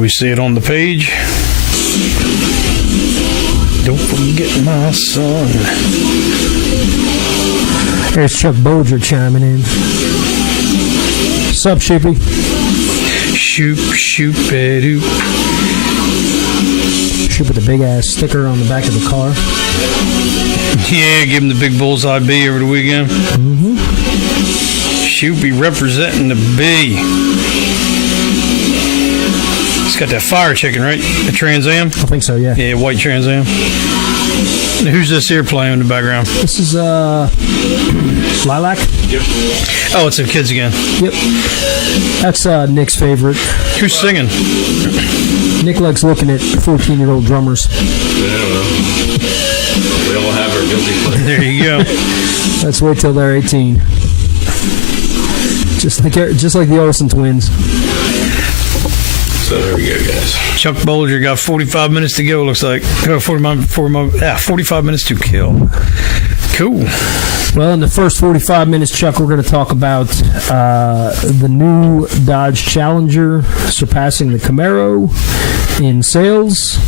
We see it on the page. Don't forget my son. There's Chuck Bolger chiming in. Sup, Sheepy? Shoop, shoop-a-doop. Shoop with the big ass sticker on the back of the car. Yeah, give him the big bullseye B over the weekend. Mm-hmm. Shoopy representing the B. It's got that fire chicken, right? The Trans Am? I think so, yeah. Yeah, white Trans Am. Who's this here playing in the background? This is Lilac. Yep. Oh, it's the kids again. Yep. That's Nick's favorite. Who's singing? Nick likes looking at 14-year-old drummers. Yeah, well, we all have our guilty pleasure. There you go. Let's wait till they're 18. Just like the Olsen twins. So there we go, guys. Chuck Bolger got 45 minutes to go, looks like. 45 minutes to kill. Cool. Well, in the first 45 minutes, Chuck, we're going to talk about the new Dodge Challenger surpassing the Camaro in sales.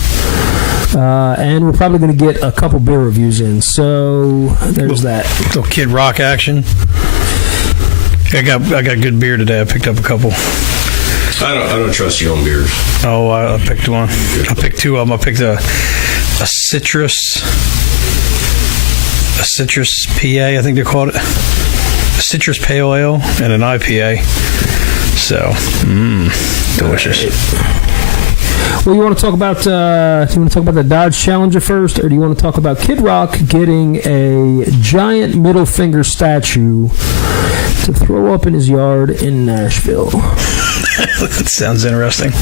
And we're probably going to get a couple beer reviews in. So there's that. Little Kid Rock action. I got good beer today. I picked up a couple. I don't trust you on beers. Oh, I picked one. I picked two of them. I picked a citrus PA, I think they called it. A citrus pale ale and an IPA. So, delicious. Well, you want to talk about the Dodge Challenger first, or do you want to talk about Kid Rock getting a giant middle finger statue to throw up in his yard in Nashville? That sounds interesting.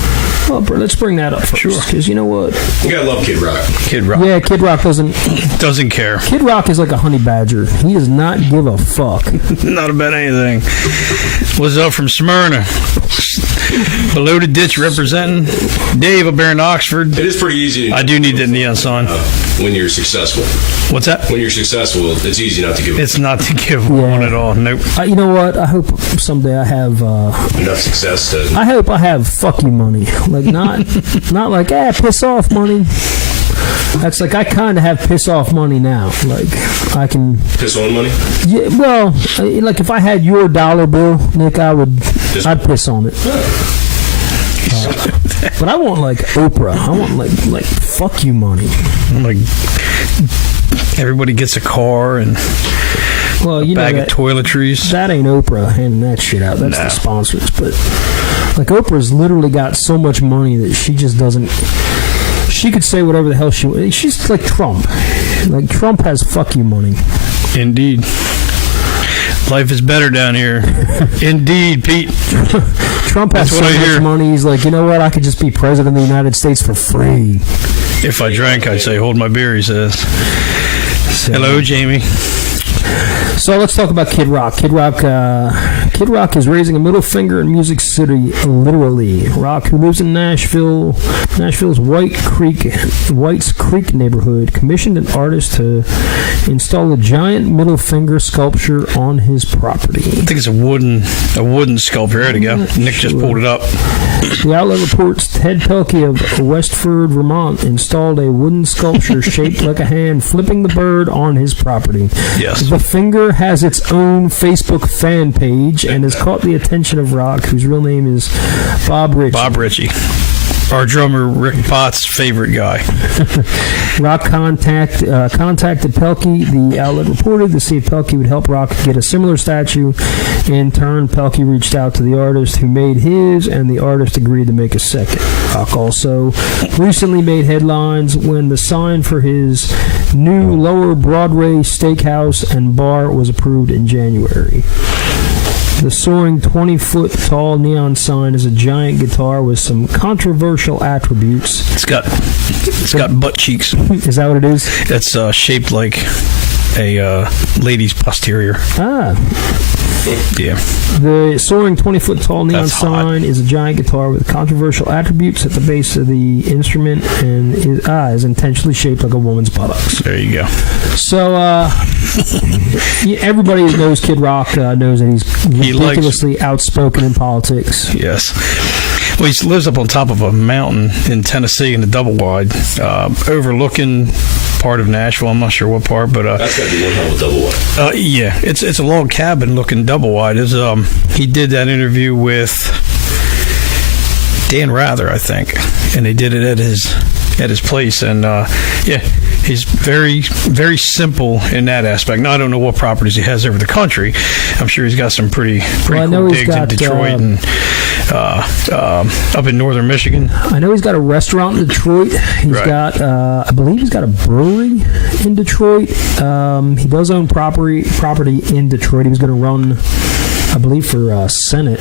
Well, let's bring that up first. Sure. Because you know what? You gotta love Kid Rock. Kid Rock. Yeah, Kid Rock doesn't care. Kid Rock is like a honey badger. He does not give a fuck. Not about anything. What's up from Smyrna? Below the ditch representing Dave up there in Oxford. It is pretty easy. I do need that neon sign. When you're successful. What's that? When you're successful, it's easy not to give It's not to give one at all. Nope. You know what? I hope someday I have enough success to. I hope I have fuck you money. Like not like piss off money. That's like I kind of have piss off money now. Like I can Piss on money? Yeah, well, like if I had your dollar bill, Nick, I'd piss on it. But I want like Oprah. I want like fuck you money. Like everybody gets a car and a bag of toiletries. That ain't Oprah handing that shit out. That's the sponsors. But like Oprah's literally got so much money that she just doesn't. She could say whatever the hell she wants. She's like Trump. Like Trump has fuck you money. Indeed. Life is better down here. Indeed, Pete. Trump has so much money. He's like, you know what? I could just be president of the United States for free. If I drank, I'd say, hold my beer, he says. So, hello, Jamie. So let's talk about Kid Rock. Kid Rock is raising a middle finger in Music City, literally. Rock, who lives in Nashville's White's Creek neighborhood, commissioned an artist to install a giant middle finger sculpture on his property. I think it's a wooden sculpture. There you go. Nick just pulled it up. The outlet reports Ted Pelkey of Westford, Vermont, installed a wooden sculpture shaped like a hand, flipping the bird on his property. Yes. The finger has its own Facebook fan page and has caught the attention of Rock, whose real name is Bob Ritchie. Bob Ritchie. Our drummer Rick Potts' favorite guy. Rock contacted Pelkey, the outlet reported, to see if Pelkey would help Rock get a similar statue. In turn, Pelkey reached out to the artist who made his, and the artist agreed to make a second. Rock also recently made headlines when the sign for his new Lower Broadway steakhouse and bar was approved in January. The soaring 20-foot tall neon sign is a giant guitar with some controversial attributes. It's got butt cheeks. Is that what it is? It's shaped like a lady's posterior. Ah. Yeah. The soaring 20-foot tall neon sign is a giant guitar with controversial attributes at the base of the instrument and is intentionally shaped like a woman's buttocks. There you go. So, everybody who knows Kid Rock knows that he's ridiculously outspoken in politics. Yes. Well, he lives up on top of a mountain in Tennessee in the Double Wide, overlooking part of Nashville. I'm not sure what part, but That's got to be one hell of a double wide. yeah, it's a log cabin looking double wide. He did that interview with Dan Rather, I think, and they did it at his place. And yeah, he's very, very simple in that aspect. Now, I don't know what properties he has over the country. I'm sure he's got some pretty Well, I know cool he's digs in got, Detroit and up in northern Michigan. I know he's got a restaurant in Detroit. He's Right. got, I believe he's got a brewery in Detroit. He does own property in Detroit. He was going to run, I believe, for Senate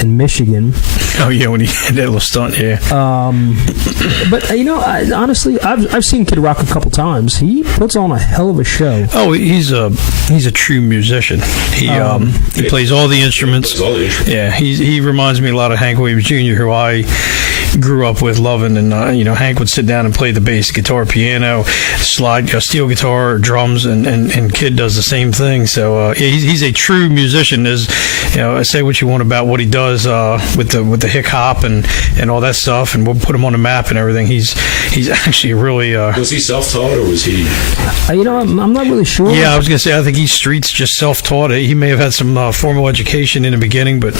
in Michigan. Oh yeah, when he had that little stunt, yeah. But honestly, I've seen Kid Rock a couple times. He puts on a hell of a show. Oh, he's a true musician. He plays all the instruments. Plays all the instruments. Yeah, he reminds me a lot of Hank Williams Jr., who I grew up with loving. And Hank would sit down and play the bass guitar, piano, slide, steel guitar, drums, and Kid does the same thing. So yeah, he's a true musician. As say what you want about what he does with the hip hop and all that stuff, and we'll put him on the map and everything. He's actually really. Was he self-taught or was he? I'm not really sure. Yeah, I was gonna say I think he's streets just self-taught. He may have had some formal education in the beginning, but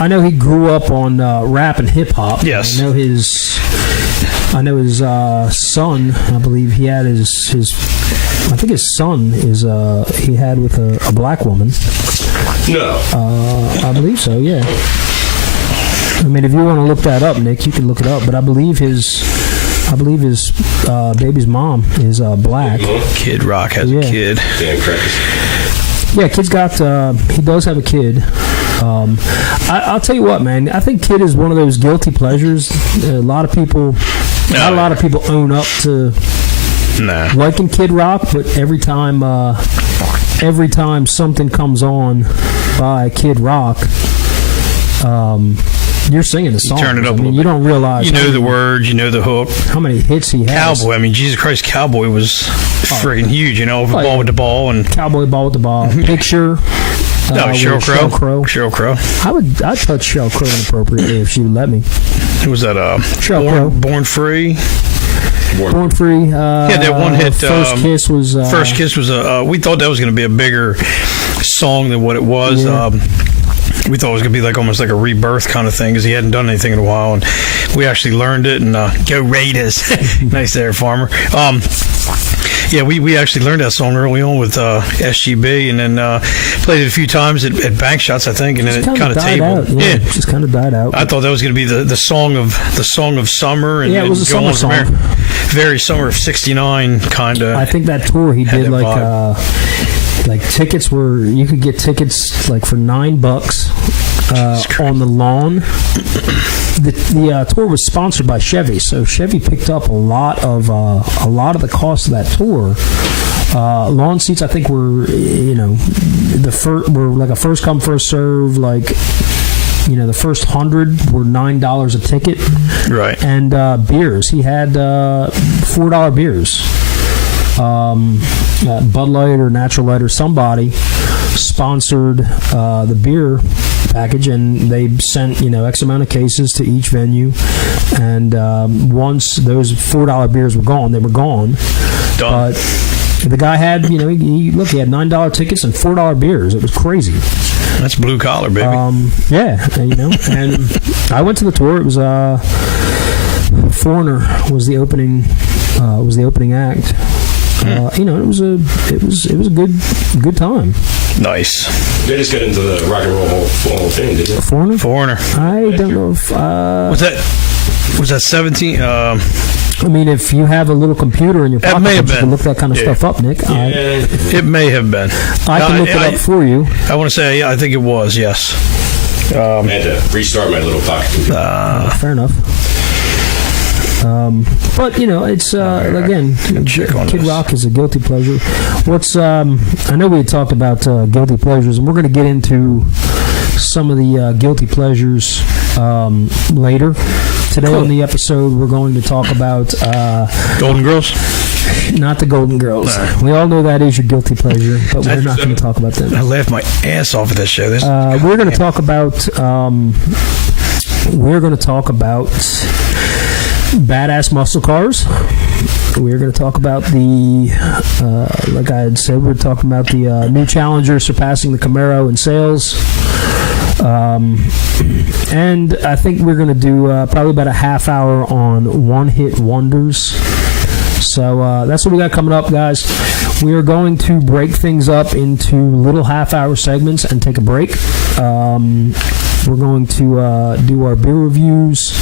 I know he grew up on rap and hip hop. Yes. I know his son. I believe he had his. I think his son is he had with a black woman. No. I believe so. Yeah. I mean, if you want to look that up, Nick, you can look it up. But I believe his baby's mom is black. Kid Rock has Yeah. a kid. Damn crackers. Yeah, Kid's got. He does have a kid. I'll tell you what, man. I think Kid is one of those guilty pleasures. A lot of people, not a lot of people own up to Nah. liking Kid Rock, but every time something comes on by Kid Rock, you're singing the song. Turn it up a I mean, little you bit. don't realize You know the words, you know the hook. how many hits he has. Cowboy, I mean, Jesus Christ, Cowboy was friggin' huge, over Oh, ball yeah. with the ball. And Cowboy Ball with the Ball. Picture. no, with Sheryl Sheryl Crow. Sheryl Crow. I'd touch Sheryl Crow inappropriately if she would let me. Who was that? Sheryl Crow. Born Free. Born Free. Yeah, that one hit. First Kiss was. First Kiss was we thought that was going to be a bigger song than what it was. Yeah. We thought it was going to be almost like a rebirth kind of thing because he hadn't done anything in a while, and we actually learned it. And go Raiders! Nice there, Farmer. Yeah, we actually learned that song early on with SGB, and then played it a few times at Bank Shots, I think, and then it kind of died tabled. out. Yeah, it just kind of died out. I thought that was going to be the song of summer, and Yeah, it was a and go summer on from song. there. Very summer of '69 kind of. I think that tour he had did that like tickets were you could get tickets like for $9 on the lawn. The tour was sponsored by Chevy, so Chevy picked up a lot of the cost of that tour. Lawn seats, I think, were were like a first come first serve. Like the first 100 were $9 a ticket. Right. And beers, he had $4 beers. Bud Light or Natural Light or somebody sponsored the beer package, and they sent X amount of cases to each venue, and once those $4 beers were gone, they were gone. Done. But the guy had he had $9 tickets and $4 beers. It was crazy. That's blue collar, baby. Yeah, and I went to the tour. It was Foreigner was the opening act. It was a good time. Nice. They just got into the Rock and Roll Hall of Fame, didn't they? Foreigner. I don't know if. Was that 17? I mean, if you have a little computer in your That pocket, may have you can been. look that kind of Yeah. stuff up, Nick. It may have been. I can look it up for you. I want to say, yeah, I think it was, yes. I had to restart my little pocket computer. Fair enough. But it's again, check on Kid this. Rock is a guilty pleasure. What's I know we had talked about guilty pleasures, and we're going to get into some of the guilty pleasures later. Today on the episode, we're going to talk about Golden Girls? not the Golden Girls. Right. We all know that is your guilty pleasure, but we're not going to talk about them. I laughed my ass off at that show. We're going to talk about we're going to talk about badass muscle cars. We're going to talk about the, like I had said, we're talking about the new Challenger surpassing the Camaro in sales. And I think we're going to do probably about a half hour on one-hit wonders. So that's what we got coming up, guys. We are going to break things up into little half-hour segments and take a break. We're going to do our beer reviews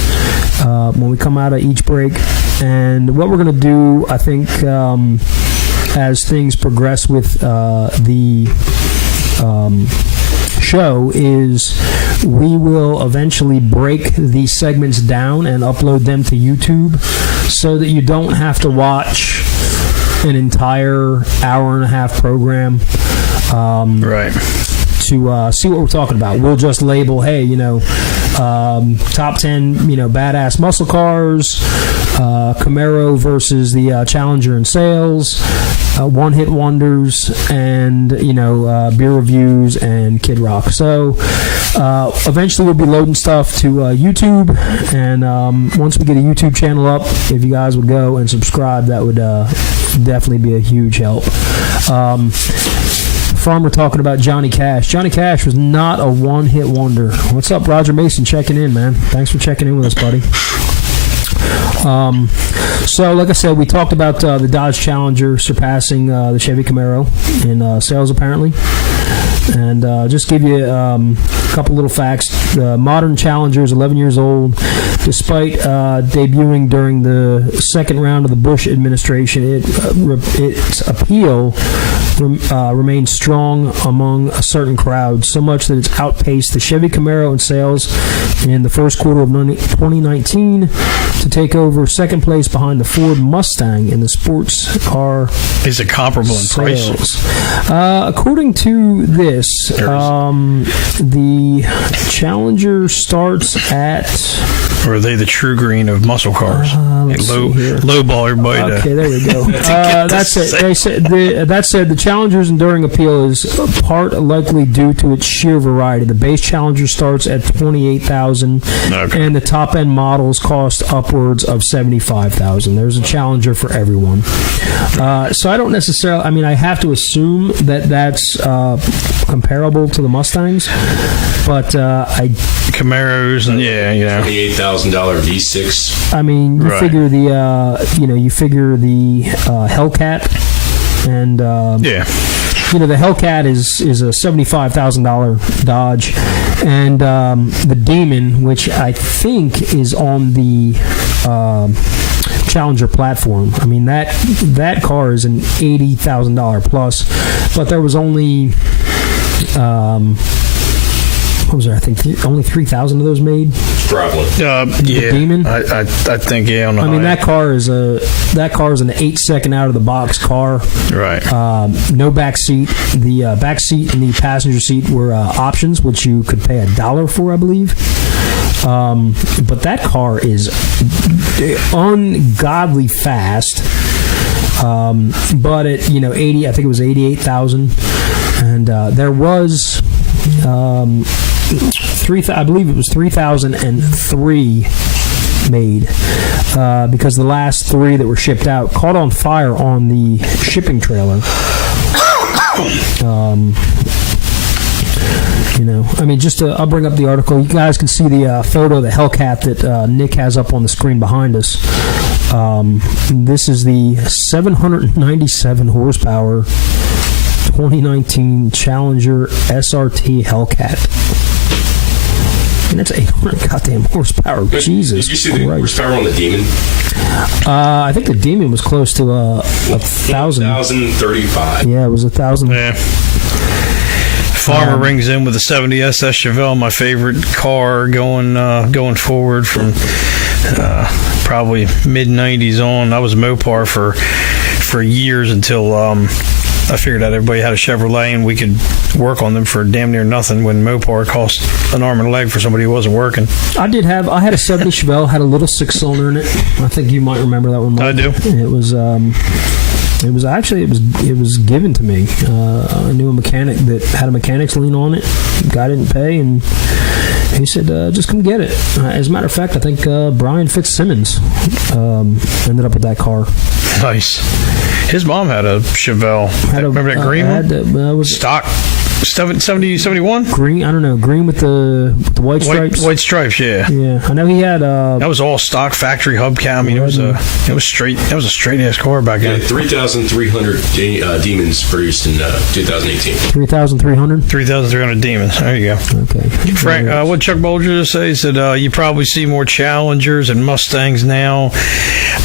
when we come out of each break. And what we're going to do, I think, as things progress with the show, is we will eventually break these segments down and upload them to YouTube so that you don't have to watch an entire hour and a half program. Right. To see what we're talking about. We'll just label, hey, top 10, badass muscle cars, Camaro versus the Challenger in sales, one-hit wonders, and, beer reviews and Kid Rock. So eventually we'll be loading stuff to YouTube, and once we get a YouTube channel up, if you guys would go and subscribe, that would definitely be a huge help. Farmer talking about Johnny Cash. Johnny Cash was not a one-hit wonder. What's up, Roger Mason? Checking in, man. Thanks for checking in with us, buddy. So, like I said, we talked about the Dodge Challenger surpassing the Chevy Camaro in sales, apparently. And just give you a couple little facts. The modern Challenger is 11 years old. Despite debuting during the second round of the Bush administration, its appeal remains strong among a certain crowd, so much that it's outpaced the Chevy Camaro in sales in the first quarter of 2019 to take over second place behind the Ford Mustang in the sports car. Is it comparable in price? According to this, the Challenger starts at... Or are they the true green of muscle cars? Low ball everybody. Okay, there we go. That's it. That said, the Challenger's enduring appeal is part likely due to its sheer variety. The base Challenger starts at $28,000, and the top end models cost upwards of $75,000. There's a Challenger for everyone. So I don't necessarily. I mean, I have to assume that that's comparable to the Mustangs, but Camaros and $28,000 V6. I mean, you figure the Hellcat, and the Hellcat is a $75,000 Dodge, and the Demon, which I think is on the Challenger platform. I mean, that car is an $80,000 plus, but there was only what was there? I think only 3,000 of those made. Probably. The Demon. I think on the I mean, that car is an 8-second out of the box car. Right. No back seat. The back seat and the passenger seat were options, which you could pay $1 for, I believe. But that car is ungodly fast. But at 80, I think it was 88,000, and there was. I believe it was 3,003 made because the last 3 that were shipped out caught on fire on the shipping trailer. I mean, I'll bring up the article. You guys can see the photo of the Hellcat that Nick has up on the screen behind us. This is the 797 horsepower 2019 Challenger SRT Hellcat. And that's 800 goddamn horsepower. But Jesus Did you see Christ. the horsepower on the Demon? I think the Demon was close to 1,000. 1,035. Yeah, it was 1,000. Yeah. Farmer rings in with a 70 SS Chevelle, my favorite car going forward from probably mid-90s on. I was a Mopar for years until I figured out everybody had a Chevrolet and we could work on them for damn near nothing when Mopar cost an arm and a leg for somebody who wasn't working. I had a 70 Chevelle, had a little 6-cylinder in it. I think you might remember that one, Mike. I do. It was given to me. I knew a mechanic that had a mechanic's lien on it. Guy didn't pay, and he said, just come get it. As a matter of fact, I think Brian Fitzsimmons ended up with that car. Nice. His mom had a Chevelle. Remember that green one? Stock 71? Green, I don't know, green with the white stripes. White stripes, yeah. Yeah, I know he had. That was all stock factory hubcap. I mean, it was straight. That was a straight ass car back then. 3,300 demons produced in 2018. 3,300. 3,300 demons. There you go. Okay. Frank, what Chuck Bolger just say? He said you probably see more Challengers and Mustangs now,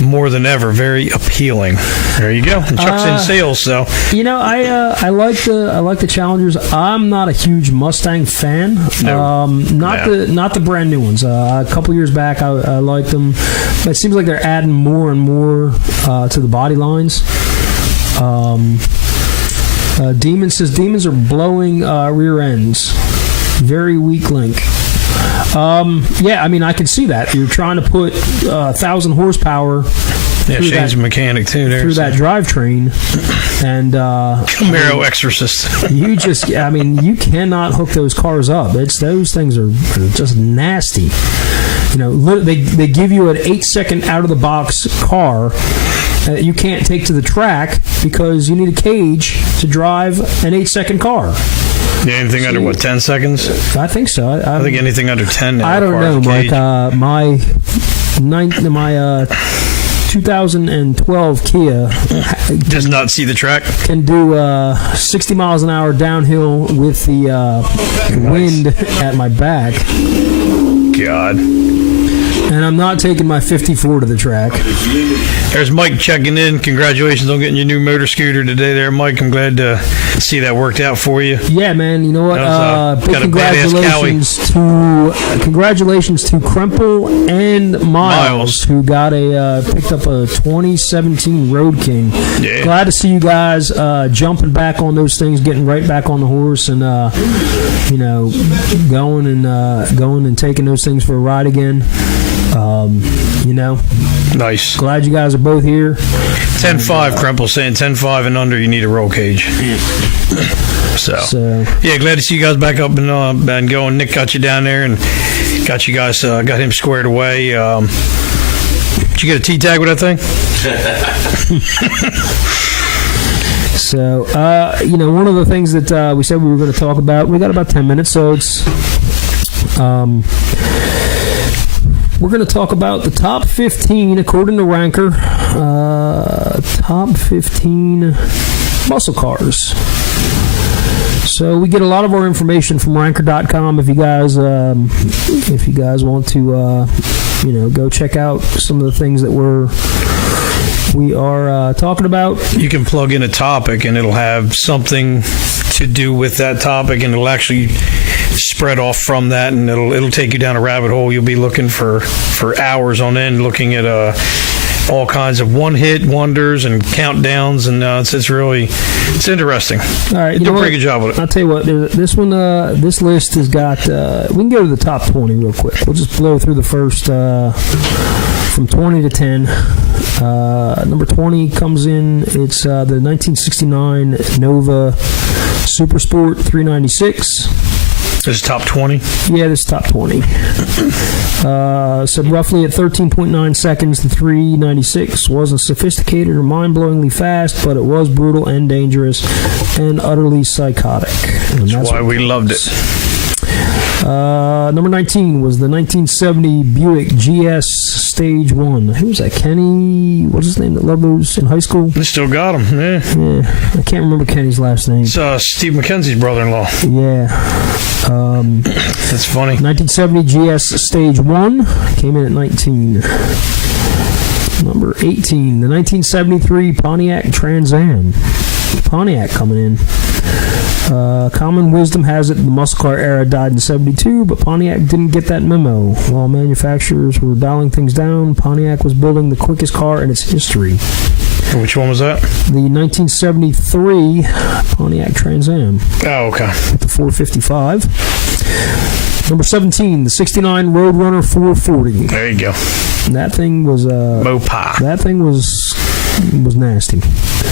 more than ever. Very appealing. There you go. And Chuck's in sales, so you know, I like the Challengers. I'm not a huge Mustang fan. Not the brand new ones. A couple years back, I liked them. But it seems like they're adding more and more to the body lines. Demon says demons are blowing rear ends. Very weak link. Yeah, I mean, I can see that. You're trying to put 1,000 horsepower. Yeah, Shane's a mechanic too. Through that drivetrain, and Camaro Exorcist. You cannot hook those cars up. Those things are just nasty. You know, they give you an 8-second out of the box car that you can't take to the track because you need a cage to drive an 8-second car. Yeah, anything under 10 seconds? I think so. I think anything under 10. I don't know, Mike. My 2012 Kia does not see the track. Can do 60 miles an hour downhill with the wind at my back. God. And I'm not taking my 54 to the track. There's Mike checking in. Congratulations on getting your new motor scooter today there, Mike. I'm glad to see that worked out for you. Yeah, man. You know what? Big congratulations to Krempel and Miles, who got picked up a 2017 Road King. Yeah. Glad to see you guys jumping back on those things, getting right back on the horse, and going and taking those things for a ride again. Nice. Glad you guys are both here. 10.5, Krempel saying 10.5 and under, you need a roll cage. So yeah, glad to see you guys back up and going. Nick got you down there and got you guys got him squared away. Did you get a T-tag with that thing? So, one of the things that we said we were going to talk about, we got about 10 minutes, so it's we're going to talk about the top 15, according to Ranker, top 15 muscle cars. So we get a lot of our information from Ranker.com. If you guys want to, go check out some of the things that we are talking about. You can plug in a topic and it'll have something to do with that topic, and it'll actually spread off from that, and it'll take you down a rabbit hole. You'll be looking for hours on end, looking at all kinds of one-hit wonders and countdowns, and it's interesting. All right, you do a pretty good job with it. I'll tell you what, this one, this list has got. We can go to the top 20 real quick. We'll just blow through the first from 20 to 10. Number 20 comes in. It's the 1969 Nova Super Sport 396. This is top 20? Yeah, this is top 20. So roughly at 13.9 seconds, the 396 wasn't sophisticated or mind-blowingly fast, but it was brutal and dangerous and utterly psychotic. And that's why we loved it. Number 19 was the 1970 Buick GS Stage 1. Who was that? Kenny? What's his name that loved those in high school? They still got him, yeah. I can't remember Kenny's last name. It's Steve McKenzie's brother-in-law. Yeah. That's funny. 1970 GS Stage 1 came in at 19. Number 18, the 1973 Pontiac Trans Am. Pontiac coming in. Common wisdom has it the muscle car era died in 72, but Pontiac didn't get that memo. While manufacturers were dialing things down, Pontiac was building the quickest car in its history. Which one was that? The 1973 Pontiac Trans Am. Oh, okay. With the 455. Number 17, the 69 Roadrunner 440. There you go. That thing was Mopar. That thing was was nasty.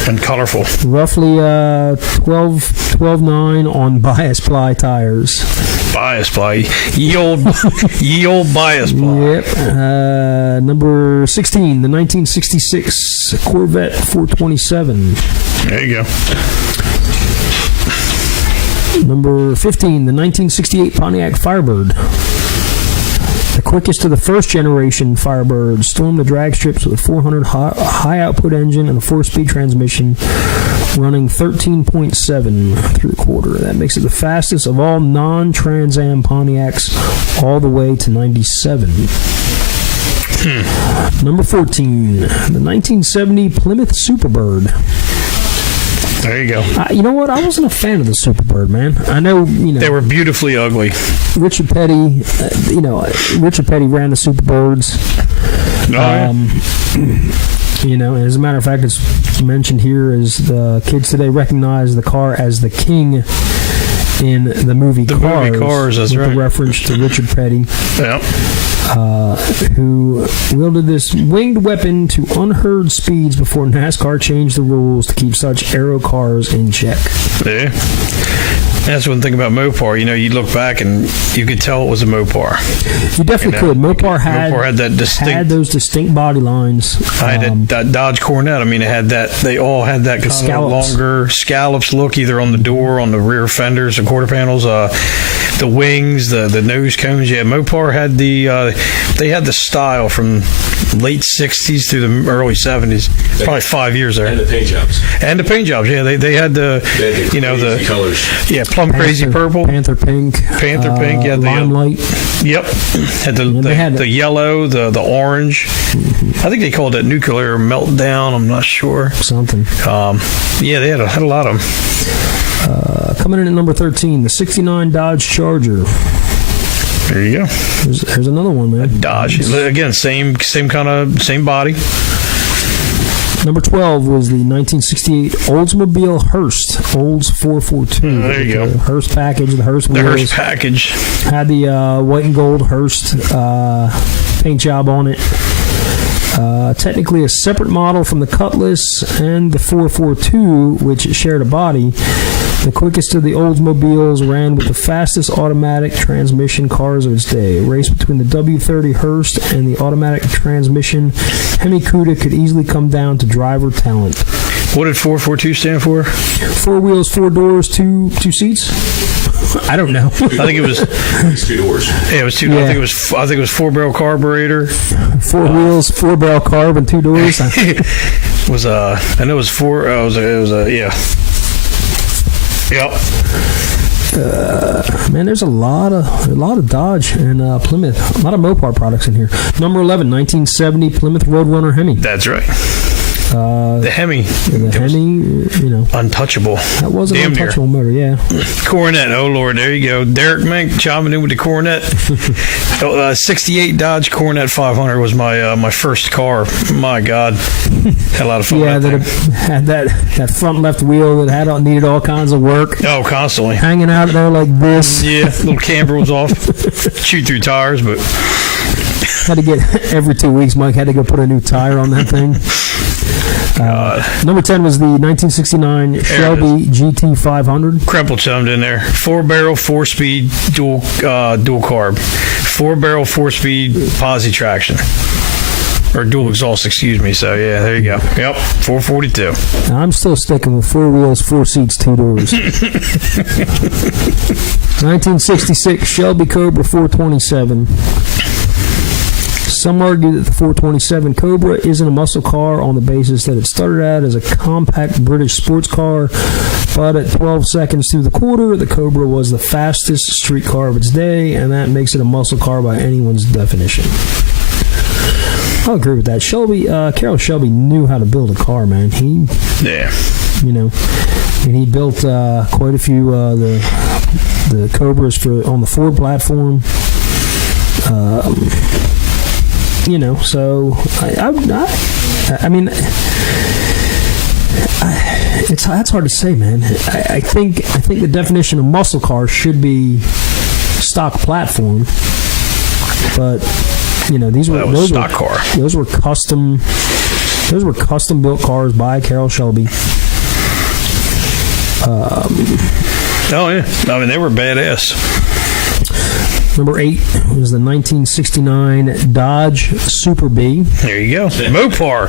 And colorful. Roughly 12.9 on bias ply tires. Bias ply. Ye old bias ply. Yep. Number 16, the 1966 Corvette 427. There you go. Number 15, the 1968 Pontiac Firebird. The quickest of the first generation Firebird stormed the drag strips with a 400 high output engine and a 4-speed transmission running 13.7 through the quarter. That makes it the fastest of all non-Trans Am Pontiacs all the way to 97. Number 14, the 1970 Plymouth Superbird. There you go. You know what? I wasn't a fan of the Superbird, man. I know, They were beautifully ugly. Richard Petty, Richard Petty ran the Superbirds. And as a matter of fact, it's mentioned here as the kids today recognize the car as the king in the movie Cars. The movie Cars, that's right. With a reference to Richard Petty. Yeah. Who wielded this winged weapon to unheard speeds before NASCAR changed the rules to keep such aero cars in check. Yeah. That's one thing about Mopar. You look back and you could tell it was a Mopar. You definitely could. Mopar had that distinct. Had those distinct body lines. I had that Dodge Cornet. It had that. They all had that kind of longer scallops look, either on the door, on the rear fenders, the quarter panels, the wings, the nose cones. Yeah, Mopar had they had the style from late '60s through the early '70s. Probably 5 years there. And the paint jobs. Yeah, they had the crazy colors. Yeah, plum crazy purple, Panther pink, yeah, limelight. Yep, had the yellow, the orange. I think they called it nuclear meltdown. I'm not sure. Something. Yeah, they had a lot of them. Coming in at number 13, the '69 Dodge Charger. There you go. There's another one, man. Dodge again, same body. Number 12 was the 1968 Oldsmobile Hearst Olds 442. There you go. The Hearst package, the Hearst wheels. The Hearst package. Had the white and gold Hearst paint job on it. Technically a separate model from the Cutlass and the 442, which shared a body. The quickest of the Oldsmobiles ran with the fastest automatic transmission cars of its day. A race between the W30 Hearst and the automatic transmission Hemi Cuda could easily come down to driver talent. What did 442 stand for? 4 wheels, 4 doors, 2 seats. I don't know. I think it was. It's 2 doors. Yeah, it was 2. Yeah. I think it was 4-barrel carburetor. 4 wheels, 4-barrel carb, and 2 doors. I know it was 4. It was yeah. Yep. Man, there's a lot of Dodge and Plymouth, a lot of Mopar products in here. Number 11, 1970 Plymouth Roadrunner Hemi. That's right. The Hemi. The Hemi, Untouchable. that was an Damn untouchable motor, yeah. Coronet. Oh Lord, there you go. Derek Mink chopping in with the Coronet. 68 Dodge Coronet 500 was my first car. My God, had a lot of fun. Yeah, with that thing. had that front left wheel that needed all kinds of work. Oh, constantly. Hanging out there like this. Yeah, little camber was off. Chewed through tires, but Had to get every 2 weeks. Mike had to go put a new tire on that thing. Number 10 was the 1969 Shelby GT 500. Krempel chummed in there. 4-barrel, 4-speed, dual carb. 4-barrel, 4-speed posi traction. Or dual exhaust, excuse me. So, yeah, there you go. Yep, 442. I'm still sticking with 4 wheels, 4 seats, 2 doors. 1966 Shelby Cobra 427. Some argue that the 427 Cobra isn't a muscle car on the basis that it started out as a compact British sports car, but at 12 seconds through the quarter, the Cobra was the fastest street car of its day, and that makes it a muscle car by anyone's definition. I'll agree with that. Carroll Shelby knew how to build a car, man. He built quite a few the Cobras on the Ford platform. So I mean, that's hard to say, man. I think the definition of muscle car should be stock platform, but these were that was stock car. Those were custom Those were custom-built cars by Carroll Shelby. Oh, yeah. I mean, they were badass. Number 8 was the 1969 Dodge Super B. There you go. Mopar.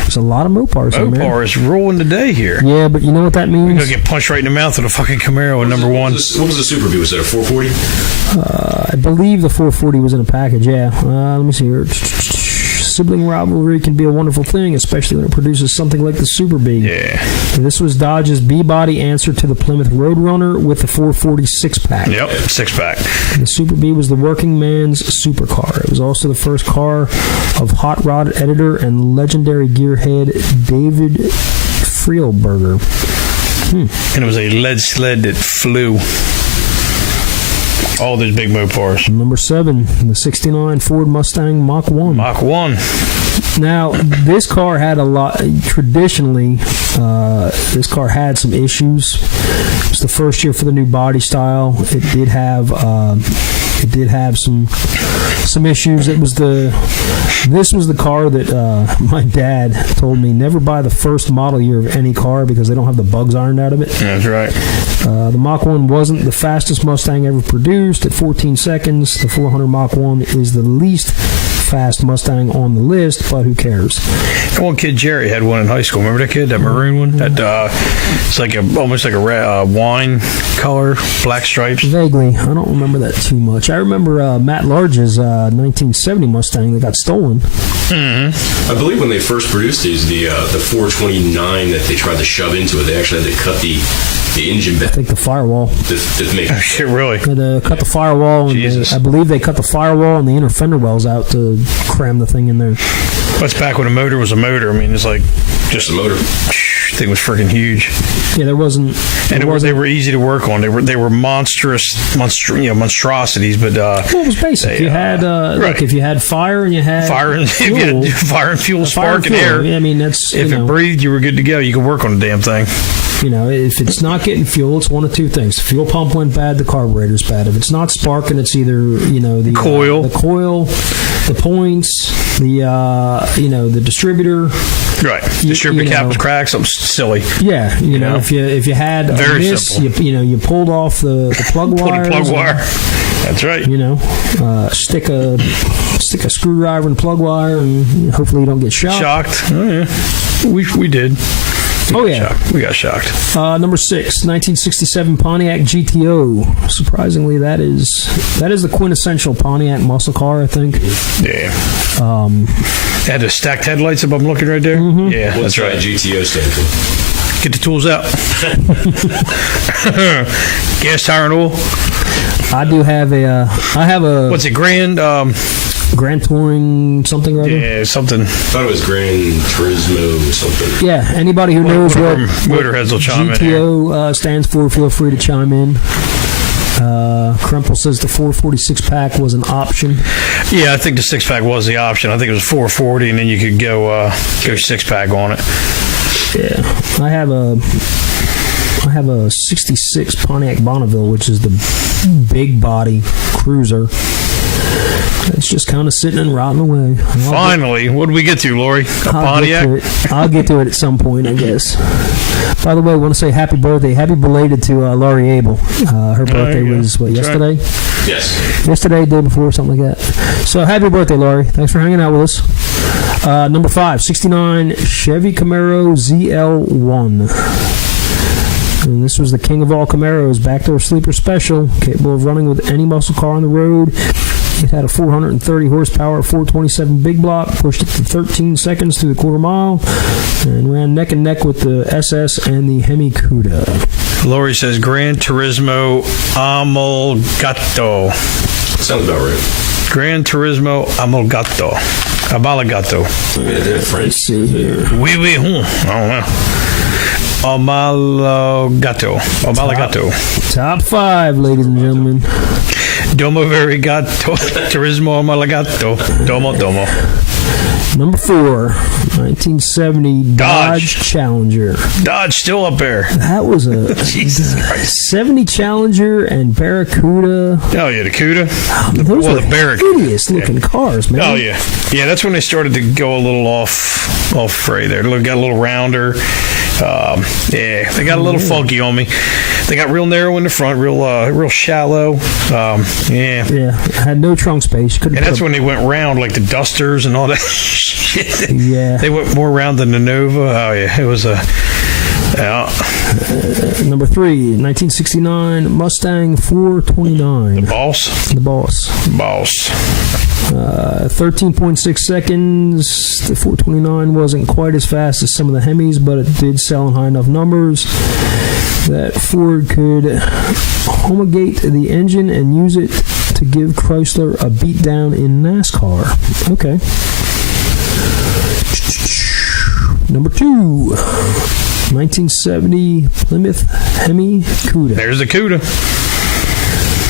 There's a lot of Mopars in there. Mopar is ruling the day here. Yeah, but you know what that You're means? going to get punched right in the mouth with a fucking Camaro at number one. What was the Super B? Was that a 440? I believe the 440 was in a package, yeah. Let me see here. Sibling rivalry can be a wonderful thing, especially when it produces something like the Super B. Yeah. This was Dodge's B-body answer to the Plymouth Roadrunner with the 440 six-pack. Yep. 6-pack. The Super B was the working man's supercar. It was also the first car of hot rod editor and legendary gearhead David Frielberger. And it was a lead sled that flew. All those big Mopars. Number 7, the 69 Ford Mustang Mach 1. Mach 1. Now, this car had a lot. Traditionally, this car had some issues. It was the first year for the new body style. It did have some issues. This was the car that my dad told me never buy the first model year of any car because they don't have the bugs ironed out of it. That's right. The Mach 1 wasn't the fastest Mustang ever produced at 14 seconds. The 400 Mach 1 is the least fast Mustang on the list, but who cares? That one kid, Jerry, had one in high school. Remember that kid? That maroon one? That it's like almost like a wine color, black stripes. Vaguely. I don't remember that too much. I remember Matt Large's 1970 Mustang that got stolen. I believe when they first produced these, the 429 that they tried to shove into it, they actually had to cut the engine back I think the firewall. to make Oh, shit, really? They had to cut the firewall, and Jesus. I believe they cut the firewall and the inner fender wells out to cram the thing in there. That's back when a motor was a motor. I mean, it's like just the motor. thing was freaking huge, Yeah, there wasn't. and they were easy to work on. They were monstrosities, but Well, it was basic. You had right. look, if you had fire and you had fire and fuel, if you had fire and fuel, fire spark and fuel, air. I mean, that's If it breathed, you were good to go. You could work on the damn thing. You know, if it's not getting fuel, it's one of two things. The fuel pump went bad, the carburetor's bad. If it's not sparking, it's either, the Coil. the points, the distributor. Right. Distributor cap was cracked. Something silly. Yeah, you know, if you had a Very miss, simple. you pulled off the plug Pull the wires. plug wire. That's right. Stick a screwdriver in the plug wire, and hopefully you don't get shocked. Oh yeah. We did. Oh yeah. We got shocked. Number 6, 1967 Pontiac GTO. Surprisingly, that is the quintessential Pontiac muscle car, I think. Yeah. Had the stacked headlights if I'm looking right there. Mm-hmm. Yeah, What's that's right. GTO stand for? Get the tools out. Gas, tire, and oil. I have a What's it? Grand. Grand Touring something or other. Yeah, something. I thought it was Gran Turismo or something. Yeah, anybody who knows what Motorheads will chime in here. GTO stands for, feel free to chime in. Krempel says the 446 pack was an option. Yeah, I think the 6-pack was the option. I think it was 440, and then you could go 6-pack on it. Yeah, I have a 66 Pontiac Bonneville, which is the big body cruiser. It's just kind of sitting and rotting away. Finally, what did we get to, Lori? A Pontiac? I'll get to it at some point, I guess. By the way, I want to say happy birthday. Happy belated to Laurie Abel. Her birthday you go. was, That's yesterday? Yes. Yesterday, day before, something like that. So happy birthday, Laurie. Thanks for hanging out with us. Number 5, 69 Chevy Camaro ZL1. And this was the king of all Camaros, backdoor sleeper special, capable of running with any muscle car on the road. It had a 430 horsepower, 427 big block, pushed it to 13 seconds through the quarter mile, and ran neck and neck with the SS and the Hemi Cuda. Lori says Gran Turismo Amolgato. Sounds about right. Gran Turismo Amolgato. Abalagato. Let's see here. Oui, I don't know. Abalagato. Top 5, ladies and gentlemen. Domo Varigato. Turismo Amalagato. Domo. Number 4, 1970 Dodge Challenger. Dodge still up there. That was a Jesus Christ. 70 Challenger and Barracuda. Oh yeah, the Cuda. Those Well, were the Barracuda. hideous looking cars, man. Oh yeah, yeah. That's when they started to go a little off fray there. They got a little rounder. Yeah, they got a little funky on me. They got real narrow in the front, real shallow. Yeah. Yeah, had no trunk space. Couldn't And put that's a- when they went round like the Dusters and all that shit. Yeah. They went more round than the Nova. Oh yeah, it was a. Number 3, 1969 Mustang 429. Boss. The Boss. 13.6 seconds. The 429 wasn't quite as fast as some of the Hemis, but it did sell in high enough numbers that Ford could homologate the engine and use it to give Chrysler a beatdown in NASCAR. Okay. Number 2, 1970 Plymouth Hemi Cuda. There's the Cuda.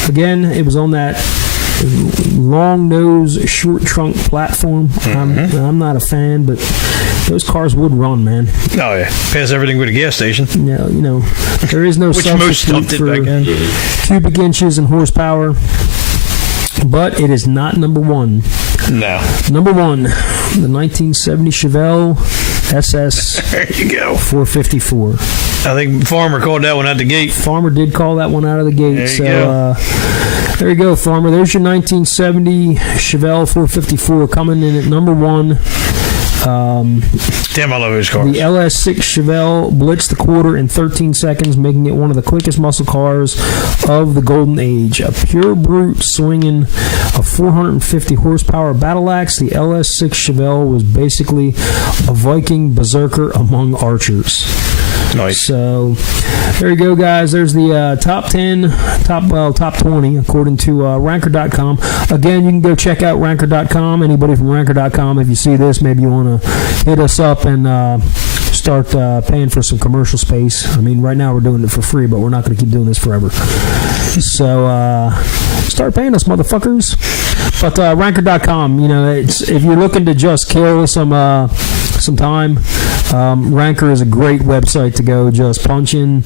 Again, it was on that long nose, short trunk platform. I'm not a fan, but those cars would run, man. Oh yeah, pass everything with a gas station. You know, there is no Which most substitute stuff did for back then. cubic inches and horsepower. But it is not number 1. No. Number 1, the 1970 Chevelle SS There you go. 454. I think Farmer called that one out the gate. Farmer did call that one out of the gate. There you so go. There you go, Farmer. There's your 1970 Chevelle 454 coming in at number 1. Damn, I love those cars. The LS6 Chevelle blitzed the quarter in 13 seconds, making it one of the quickest muscle cars of the golden age. A pure brute swinging a 450 horsepower battle axe, the LS6 Chevelle was basically a Viking berserker among archers. Nice. So there you go, guys. There's the top 20 according to Ranker.com. Again, you can go check out Ranker.com. Anybody from Ranker.com, if you see this, maybe you want to hit us up and start paying for some commercial space. I mean, right now we're doing it for free, but we're not going to keep doing this forever. So start paying us, motherfuckers. But Ranker.com, you know, it's if you're looking to just kill some time, Ranker is a great website to go. Just punch in,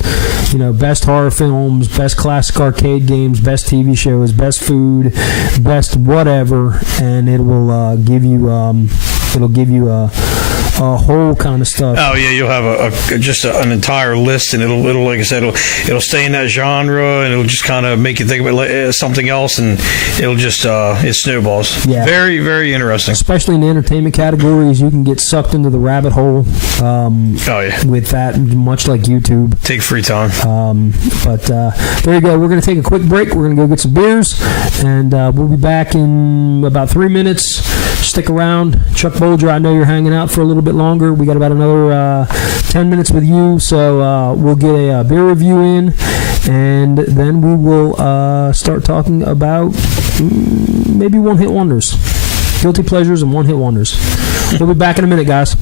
you know, best horror films, best classic arcade games, best TV shows, best food, best whatever, and it will give you a whole kind of stuff. Oh yeah, you'll have an entire list, and it'll like I said, it'll stay in that genre, and it'll just kind of make you think about something else, and it'll just it snowballs. Yeah. Very very interesting. Especially in the entertainment categories, you can get sucked into the rabbit hole Oh yeah, with that, much like YouTube. take free time. But there you go. We're going to take a quick break. We're going to go get some beers, and we'll be back in about 3 minutes. Stick around. Chuck Bolger, I know you're hanging out for a little bit longer. We got about another 10 minutes with you, so we'll get a beer review in, and then we will start talking about maybe one-hit wonders. Guilty pleasures and one-hit wonders. We'll be back in a minute, guys.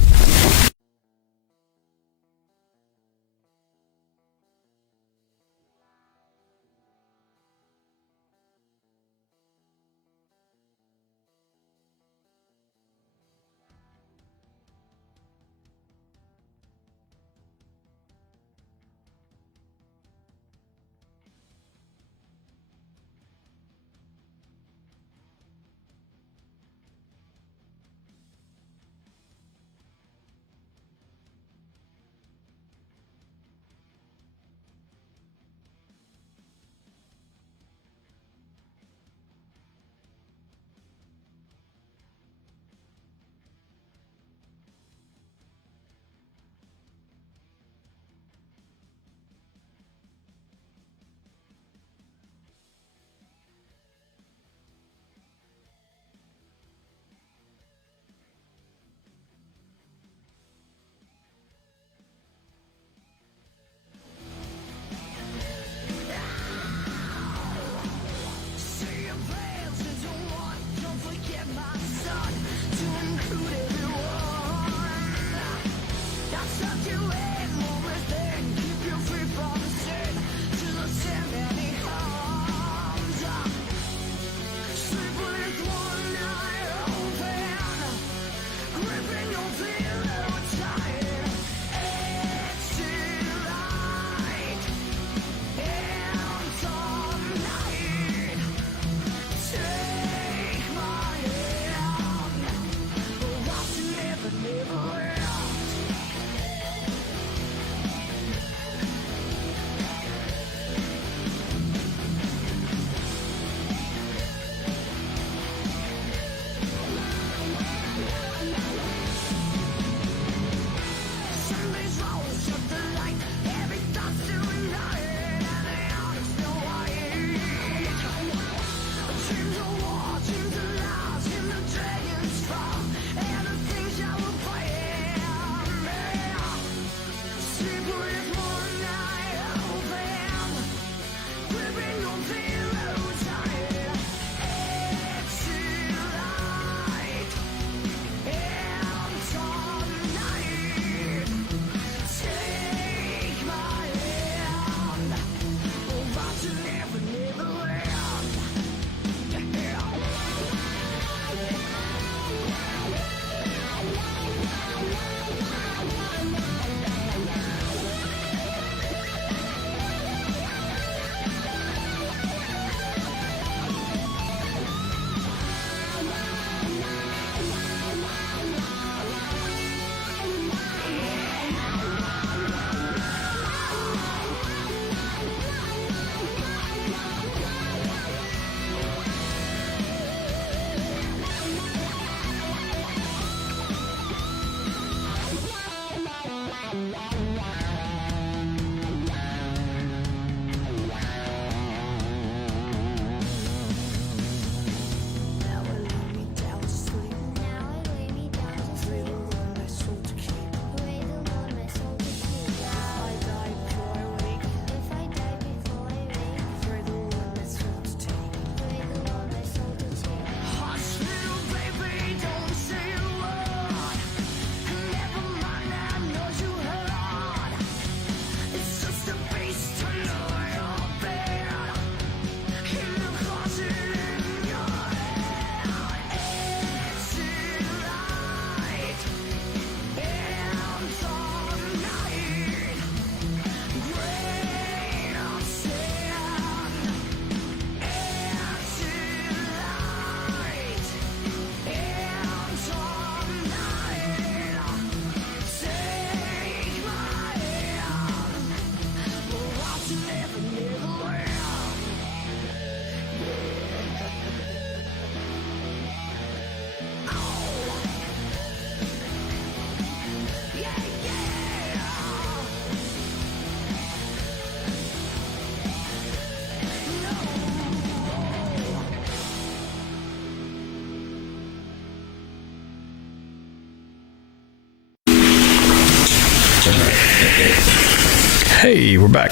Hey, we're back.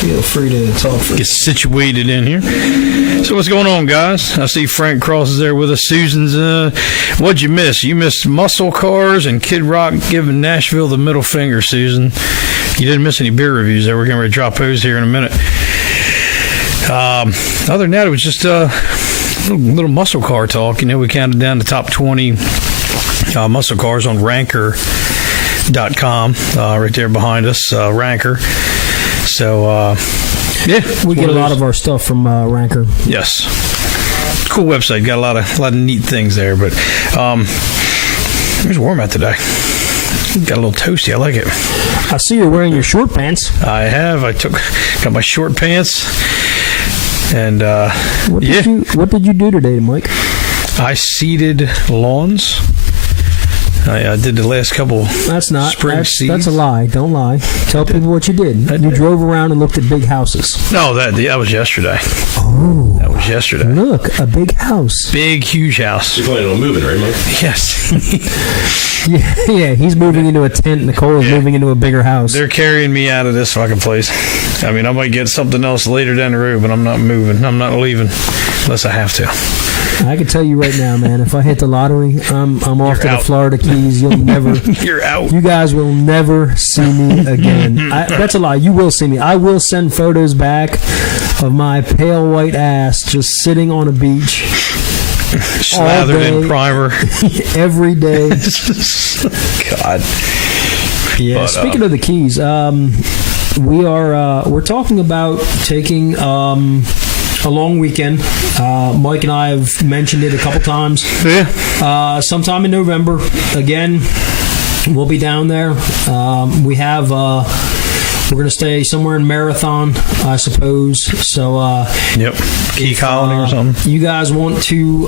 Feel free to talk. Get situated in here. So what's going on, guys? I see Frank Cross is there with us. Susan's, what'd you miss? You missed Muscle Cars and Kid Rock giving Nashville the middle finger, Susan. You didn't miss any beer reviews there. We're going to drop those here in a minute. Other than that, it was just a little muscle car talk. You know, we counted down the top 20 muscle cars on Ranker.com, right there behind us, Ranker. So, yeah. We get a lot of our stuff from Ranker. Yes. Cool website. Got a lot of neat things there. But it's warm out today. Got a little toasty. I like it. I see you're wearing your short pants. I have. Got my short pants. And, what did you do today, Mike? I seeded lawns. I did the last couple spring seeds. That's a lie. Don't lie. Tell people what you did. You drove around and looked at big houses. No, that was yesterday. Oh. That was yesterday. Look, a big house. Big, huge house. You're planning on moving, right, Mike? Yes. Yeah, he's moving into a tent. Nicole is moving into a bigger house. They're carrying me out of this fucking place. I mean, I might get something else later down the road, but I'm not moving. I'm not leaving unless I have to. I can tell you right now, man, if I hit the lottery, I'm off to the Florida Keys. You'll never... You're out. You guys will never see me again. That's a lie. You will see me. I will send photos back of my pale white ass just sitting on a beach Slathered in day. primer. every day. God. Yeah. But, Speaking of the keys, we're talking about taking a long weekend. Mike and I have mentioned it a couple times. Yeah. Sometime in November. Again, we'll be down there. We have. We're going to stay somewhere in Marathon, I suppose. So, Yep. Key Colony or something. you guys want to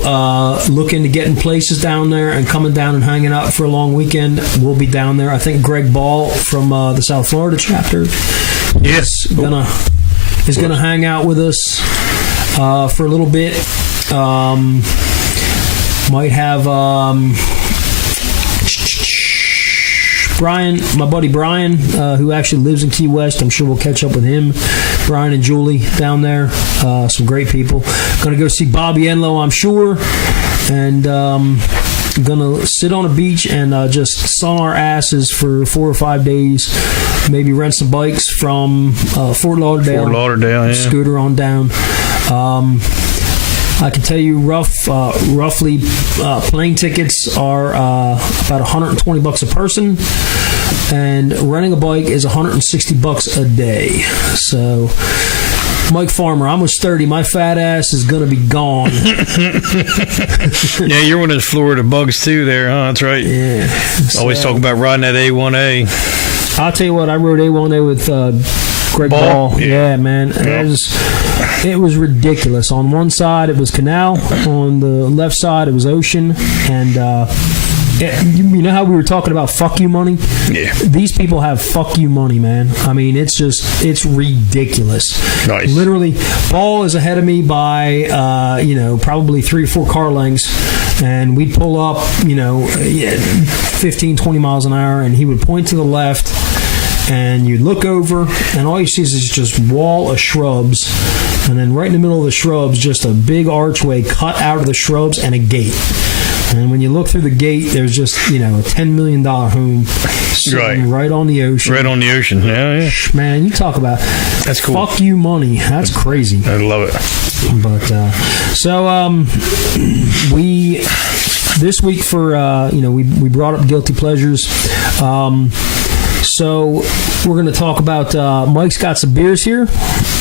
look into getting places down there and coming down and hanging out for a long weekend, we'll be down there. I think Greg Ball from the South Florida chapter Yes. is gonna hang out with us for a little bit. Might have Brian, my buddy Brian, who actually lives in Key West. I'm sure we'll catch up with him. Brian and Julie down there, some great people. Going to go see Bobby Enlow, I'm sure, and going to sit on a beach and just sun our asses for 4 or 5 days. Maybe rent some bikes from Fort Lauderdale. Fort Lauderdale, yeah. Scooter on down. I can tell you roughly plane tickets are about $120 a person, and renting a bike is $160 a day. So, Mike Farmer, I'm almost 30. My fat ass is going to be gone. Yeah, you're one of those Florida bugs too there, huh? That's right. Yeah. Always talk about riding that A1A. I'll tell you what, I rode A1A with Greg Ball. Yeah, man. It was ridiculous. On one side, it was canal. On the left side, it was ocean. And you know how we were talking about fuck you money? Yeah. These people have fuck you money, man. I mean, it's ridiculous. Nice. Literally, Ball is ahead of me by, probably 3 or 4 car lengths. And we'd pull up, 15, 20 miles an hour, and he would point to the left. And you look over, and all you see is just wall of shrubs. And then right in the middle of the shrubs, just a big archway cut out of the shrubs and a gate. And when you look through the gate, there's just, a $10 million home sitting right on the ocean. Right on the ocean. Yeah. Man, you talk about That's cool. Fuck you money. That's crazy. I love it. But we this week for we brought up guilty pleasures. So we're going to talk about Mike's got some beers here,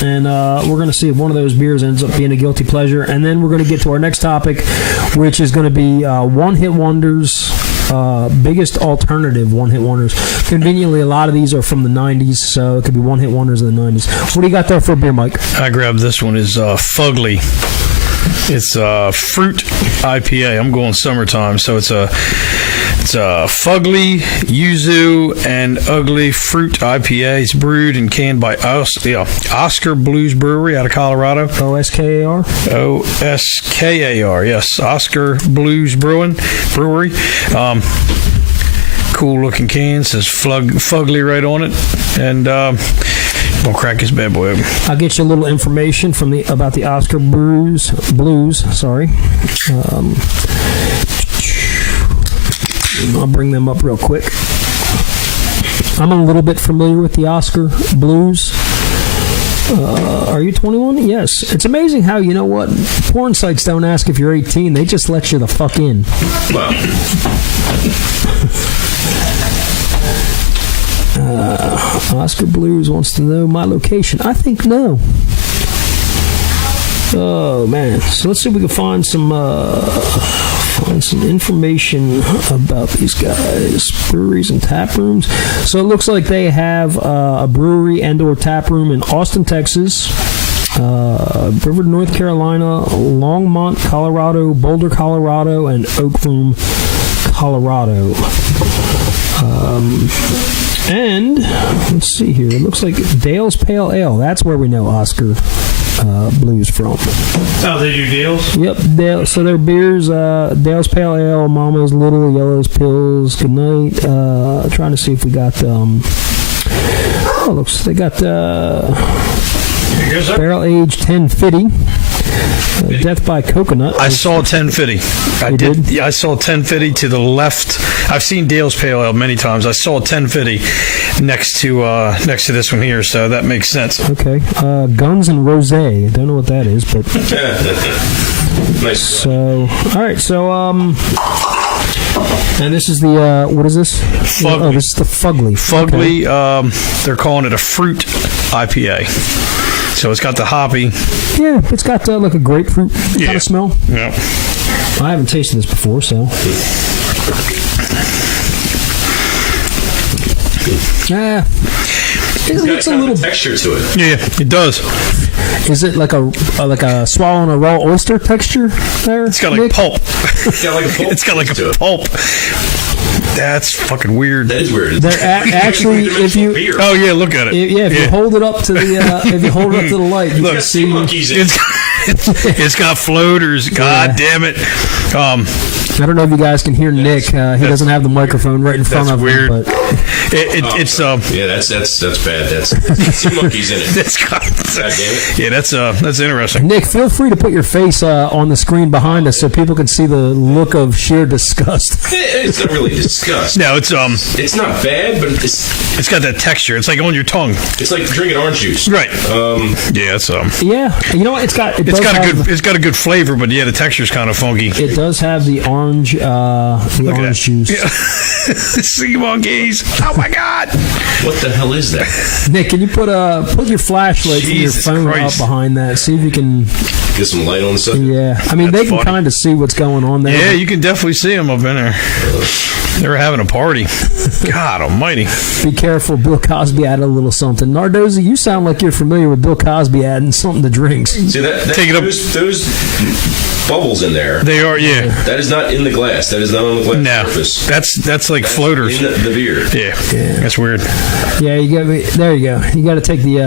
and we're going to see if one of those beers ends up being a guilty pleasure. And then we're going to get to our next topic, which is going to be one-hit wonders, biggest alternative one-hit wonders. Conveniently, a lot of these are from the 90s, so it could be one-hit wonders of the 90s. What do you got there for a beer, Mike? I grabbed this one. Is Fugly. It's a fruit IPA. I'm going summertime, so it's a Fugly, Yuzu, and Ugly Fruit IPA. It's brewed and canned by Oscar Blues Brewery out of Colorado. OSKAR? OSKAR, yes. Oscar Blues Brewery. Cool looking can. Says Fugly right on it. And we'll crack this bad boy open. I'll get you a little information about the Oscar Blues. Sorry. I'll bring them up real quick. I'm a little bit familiar with the Oscar Blues. Are you 21? Yes. It's amazing how, you know what, porn sites don't ask if you're 18. They just let you the fuck in. Wow. Oscar Blues wants to know my location. I think no. Oh, man. So let's see if we can find some information about these guys. Breweries and tap rooms. So it looks like they have a brewery and or tap room in Austin, Texas, Brevard, North Carolina, Longmont, Colorado, Boulder, Colorado, and Oak Room, Colorado. And let's see here. It looks like Dale's Pale Ale. That's where we know Oscar Blues from. Oh, they do deals? Yep. Dale, so their beers: Dale's Pale Ale, Mama's Little, Yellow's Pills. Good night. Trying to see if we got. Looks they got barrel aged 1050. Death by Coconut. I saw 1050. I did. Yeah, I saw 1050 to the left. I've seen Dale's Pale Ale many times. I saw 1050 next to this one here, so that makes sense. Okay. Guns and Rosé. Don't know what that is, but Nice. So, all right. So, and this is the what is this? Fugly. Oh, this is the Fugly. Fugly, they're calling it a fruit IPA. So it's got the hoppy. Yeah, it's got like a grapefruit kind Yeah. of smell. Yeah. I haven't tasted this before, so. Yeah. It's It's a got little. texture to it. Yeah, it does. Is it like a swallowing a raw oyster texture there? It's got like Nick? pulp. It's got like a pulp It's got like to a it. pulp. That's fucking weird. That is weird. They're actually, if you, beer. Oh yeah, look at it. if you hold it up to the, if you hold it up to the light, you Look, can sea see. monkeys in it. It's got floaters. God damn it. I don't know if you guys can hear Nick. He doesn't have the microphone right in front That's of weird. him. But It's Yeah, that's bad. That's sea monkeys in it. that's got, God damn it. yeah, that's interesting. Nick, feel free to put your face on the screen behind us so people can see the look of sheer disgust. It's not really disgust. No, it's It's not bad, but it's got that texture. It's like on your tongue. like drinking orange juice. Right. Yeah, it's Yeah, you know what? It's got a good flavor, but yeah, the texture's kind of funky. It does have the orange orange juice. Sea monkeys. Oh my god. What the hell is that? Nick, can you put your flashlight from your Jesus phone Christ. up behind that? See if you can. Get some light on stuff. Yeah, I mean That's they can funny. kind of see what's going on there. Yeah, you can definitely see them up in there. They were having a party. God almighty. Be careful, Bill Cosby added a little something. Nardozzi, you sound like you're familiar with Bill Cosby adding something to drinks. See that Take it up. those bubbles in there. They are, yeah. That is not in the glass. That is not on the glass No, surface. that's like floaters. In the beer. Yeah, that's weird. Yeah, you got there. You go. You got to take the.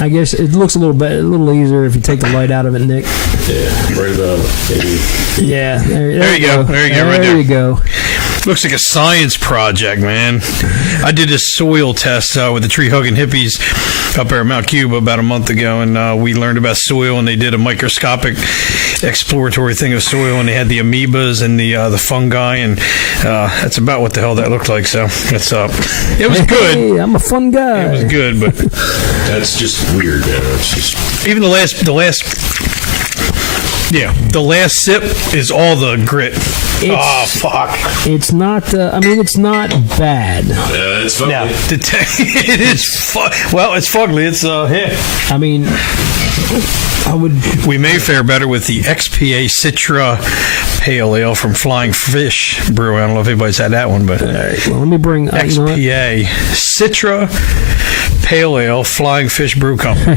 I guess it looks a little easier if you take the light out of it, Nick. Yeah, right about maybe. Yeah, There you go. There you go, right There there. you go. Looks like a science project, man. I did a soil test with the tree hugging hippies up there at Mount Cuba about a month ago, and we learned about soil, and they did a microscopic exploratory thing of soil, and they had the amoebas and the fungi, and that's about what the hell that looked like. So it's it was good. Hey, I'm a fun guy. It was good, but That's just weird, man. It's just even the last sip is all the grit. Oh fuck! It's not. I mean, it's not bad. it's funny. Now, it is. Well, it's fugly. It's yeah. I mean, I would. We may fare better with the XPA Citra Pale Ale from Flying Fish Brewery. I don't know if anybody's had that one, but Well, let me bring. You know what? XPA Citra Pale Ale Flying Fish Brew Company.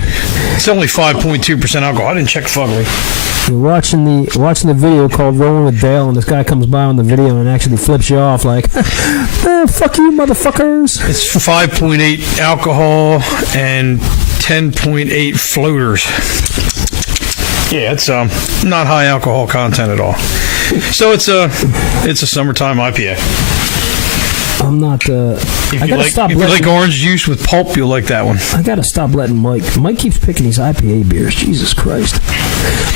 It's only 5.2% alcohol. I didn't check fugly. You're watching the video called Rolling with Dale, and this guy comes by on the video and actually flips you off like, "Fuck you, motherfuckers!" It's 5.8 alcohol and 10.8 floaters. Yeah, it's not high alcohol content at all. So it's a summertime IPA. I'm not. If I you gotta like, stop if you letting. like orange juice with pulp, you'll like that one. I gotta stop letting Mike. Mike keeps picking these IPA beers. Jesus Christ!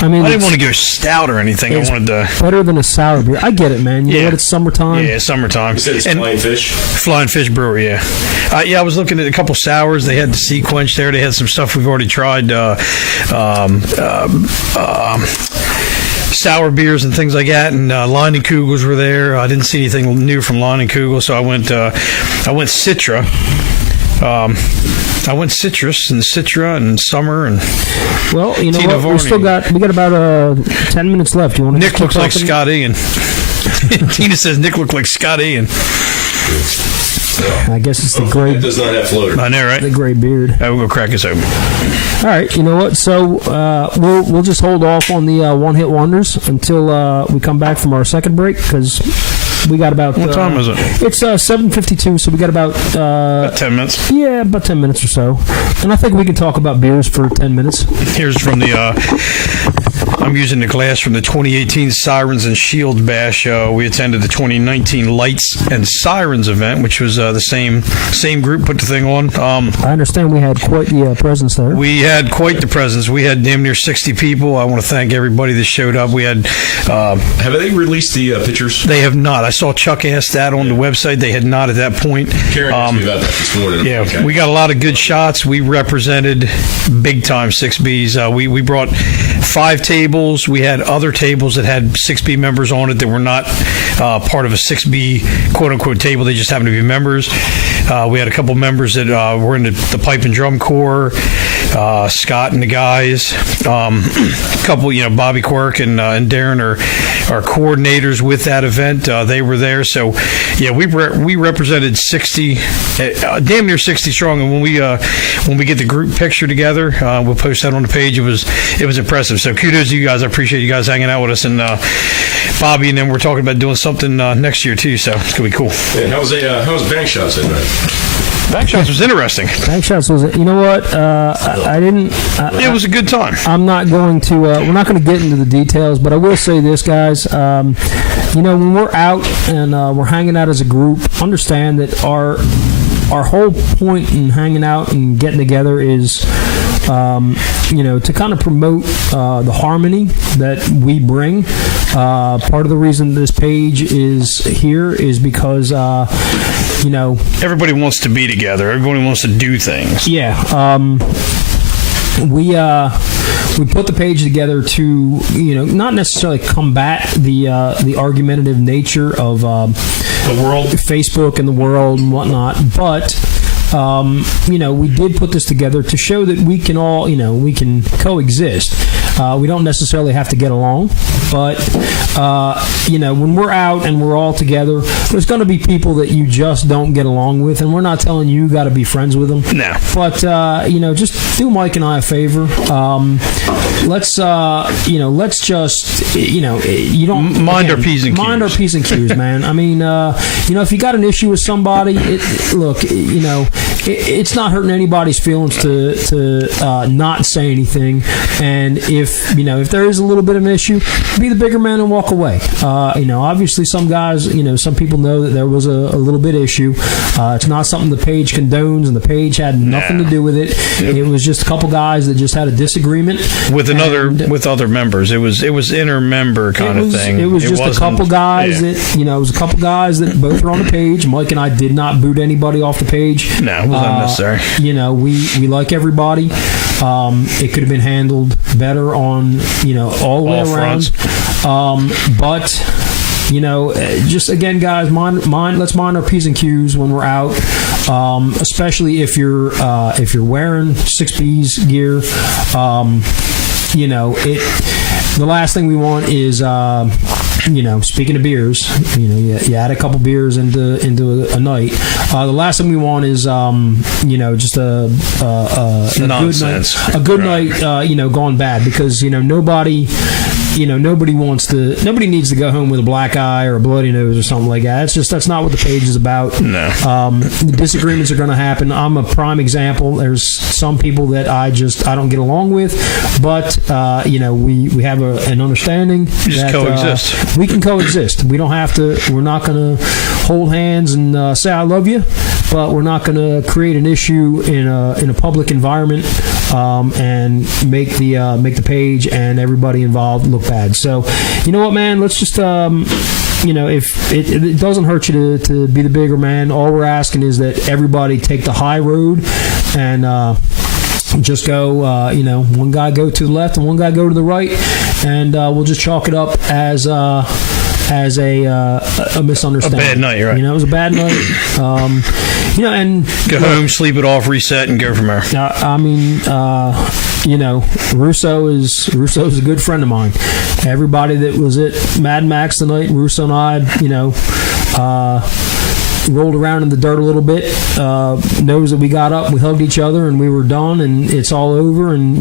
I mean, I didn't it's want to go stout or anything. I wanted to. better than a sour beer. I get it, man. You know Yeah. what? It's summertime. Yeah, summertime. You said it's And flying fish. Flying Fish Brewery, yeah. Yeah, I was looking at a couple sours. They had the Sea Quench there. They had some stuff we've already tried. Sour beers and things like that, and Leinenkugels were there. I didn't see anything new from Leinenkugel, so I went Citra. I went citrus and Citra and summer, and Well, you know Tina what? Varney. We got about 10 minutes left. You want to? Nick looks like Scott Ian. Tina says Nick looked like Scott Ian. I guess it's the It gray, does not have floater. I know, right? the gray beard. We'll go crack this open. All right, you know what? So we'll just hold off on the one-hit wonders until we come back from our second break because we got about. What time is it? It's 7:52, so we got about. 10 minutes. Yeah, about 10 minutes or so, and I think we can talk about beers for 10 minutes. Here's from the. I'm using the glass from the 2018 Sirens and Shields Bash. We attended the 2019 Lights and Sirens event, which was the same group put the thing on. I understand we had quite the presence there. We had quite the presence. We had damn near 60 people. I want to thank everybody that showed up. We had. Have they released the pictures? They have not. I saw Chuck ask that on the website. They had not at that point. Karen asked me about that this morning. Yeah, Okay. we got a lot of good shots. We represented big time 6Bs. We brought 5 tables. tables. We had other tables that had 6B members on it that were not part of a 6B quote-unquote table. They just happened to be members. We had a couple members that were in the pipe and drum corps, Scott and the guys. A couple, Bobby Quirk and Darren are coordinators with that event. They were there. So, yeah, we represented 60, damn near 60 strong. And when we get the group picture together, we'll post that on the page. It was impressive. So kudos to you guys. I appreciate you guys hanging out with us. And Bobby and then we're talking about doing something next year too. So it's gonna be cool. And how was Bank Shots that night? Bank Shots was interesting. Bank Shots was, you know what? I didn't. It was a good time. I'm not going to. We're not going to get into the details, but I will say this, guys. When we're out and we're hanging out as a group, understand that our whole point in hanging out and getting together is, to kind of promote the harmony that we bring. Part of the reason this page is here is because, everybody wants to be together. Everybody wants to do things. Yeah. We put the page together to, not necessarily combat the argumentative nature of The world. Facebook and the world and whatnot, but we did put this together to show that we can all, we can coexist. We don't necessarily have to get along, but when we're out and we're all together, there's going to be people that you just don't get along with, and we're not telling you got to be friends with them. No. But just do Mike and I a favor. Let's just you don't mind our P's and Q's. Mind our P's and Q's, man. I mean, if you got an issue with somebody, it's not hurting anybody's feelings to not say anything. And if there is a little bit of an issue, be the bigger man and walk away. Obviously some guys, some people know that there was a little bit issue. It's not something the page condones, and the page had nothing to do with it. Yep. It was just a couple guys that just had a disagreement with other members. It was inter-member kind of thing. It was just a couple guys that it was a couple guys that both were on the page. Mike and I did not boot anybody off the page. No, it was unnecessary. We like everybody. It could have been handled better on all the way around. But just again, guys, let's mind our P's and Q's when we're out, especially if you're wearing 6B's gear. The last thing we want is speaking of beers, you add a couple beers into a night. The last thing we want is just a nonsense. A good night gone bad, because nobody needs to go home with a black eye or a bloody nose or something like that. That's not what the page is about. No. Disagreements are going to happen. I'm a prime example. There's some people that I don't get along with, but we have an understanding. Just coexist. We can coexist. We don't have to. We're not going to hold hands and say I love you, but we're not going to create an issue in a public environment and make the page and everybody involved look bad. So, you know what, man? Let's just, if it doesn't hurt you to be the bigger man. All we're asking is that everybody take the high road and just go, one guy go to the left and one guy go to the right, and we'll just chalk it up as a misunderstanding. A bad night, right? It was a bad night. And go home, sleep it off, reset, and go from there. Russo's a good friend of mine. Everybody that was at Mad Max tonight, Russo and I, rolled around in the dirt a little bit, knows that we got up, we hugged each other, and we were done, and it's all over, and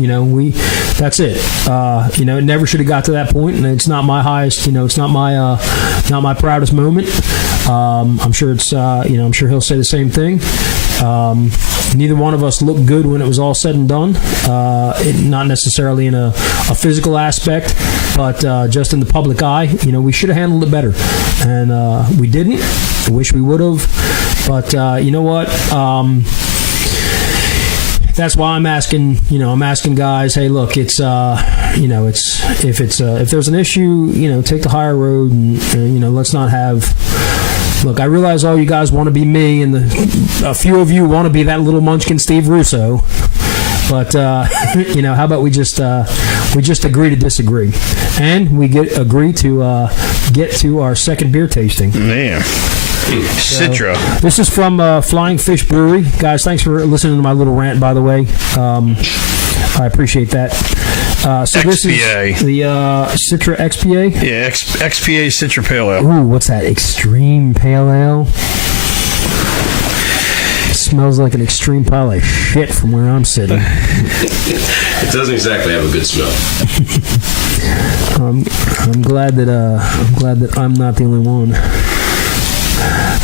that's it. It never should have got to that point, and it's not my highest, it's not my proudest moment. I'm sure it's I'm sure he'll say the same thing. Neither one of us looked good when it was all said and done, not necessarily in a physical aspect, but just in the public eye. We should have handled it better, and we didn't. I wish we would have, but you know what? That's why I'm asking. I'm asking guys. Hey, look, it's if there's an issue, take the higher road, and let's not have. Look, I realize all you guys want to be me, and a few of you want to be that little munchkin Steve Russo. But how about we just agree to disagree, and we agree to get to our second beer tasting. Man. Citra. This is from Flying Fish Brewery. Guys, thanks for listening to my little rant, by the way. I appreciate that. So this XPA. is the Citra XPA. Yeah, XPA Citra Pale Ale. Ooh, what's that? Extreme Pale Ale? Smells like an extreme pile of shit from where I'm sitting. It doesn't exactly have a good smell. I'm glad that I'm not the only one.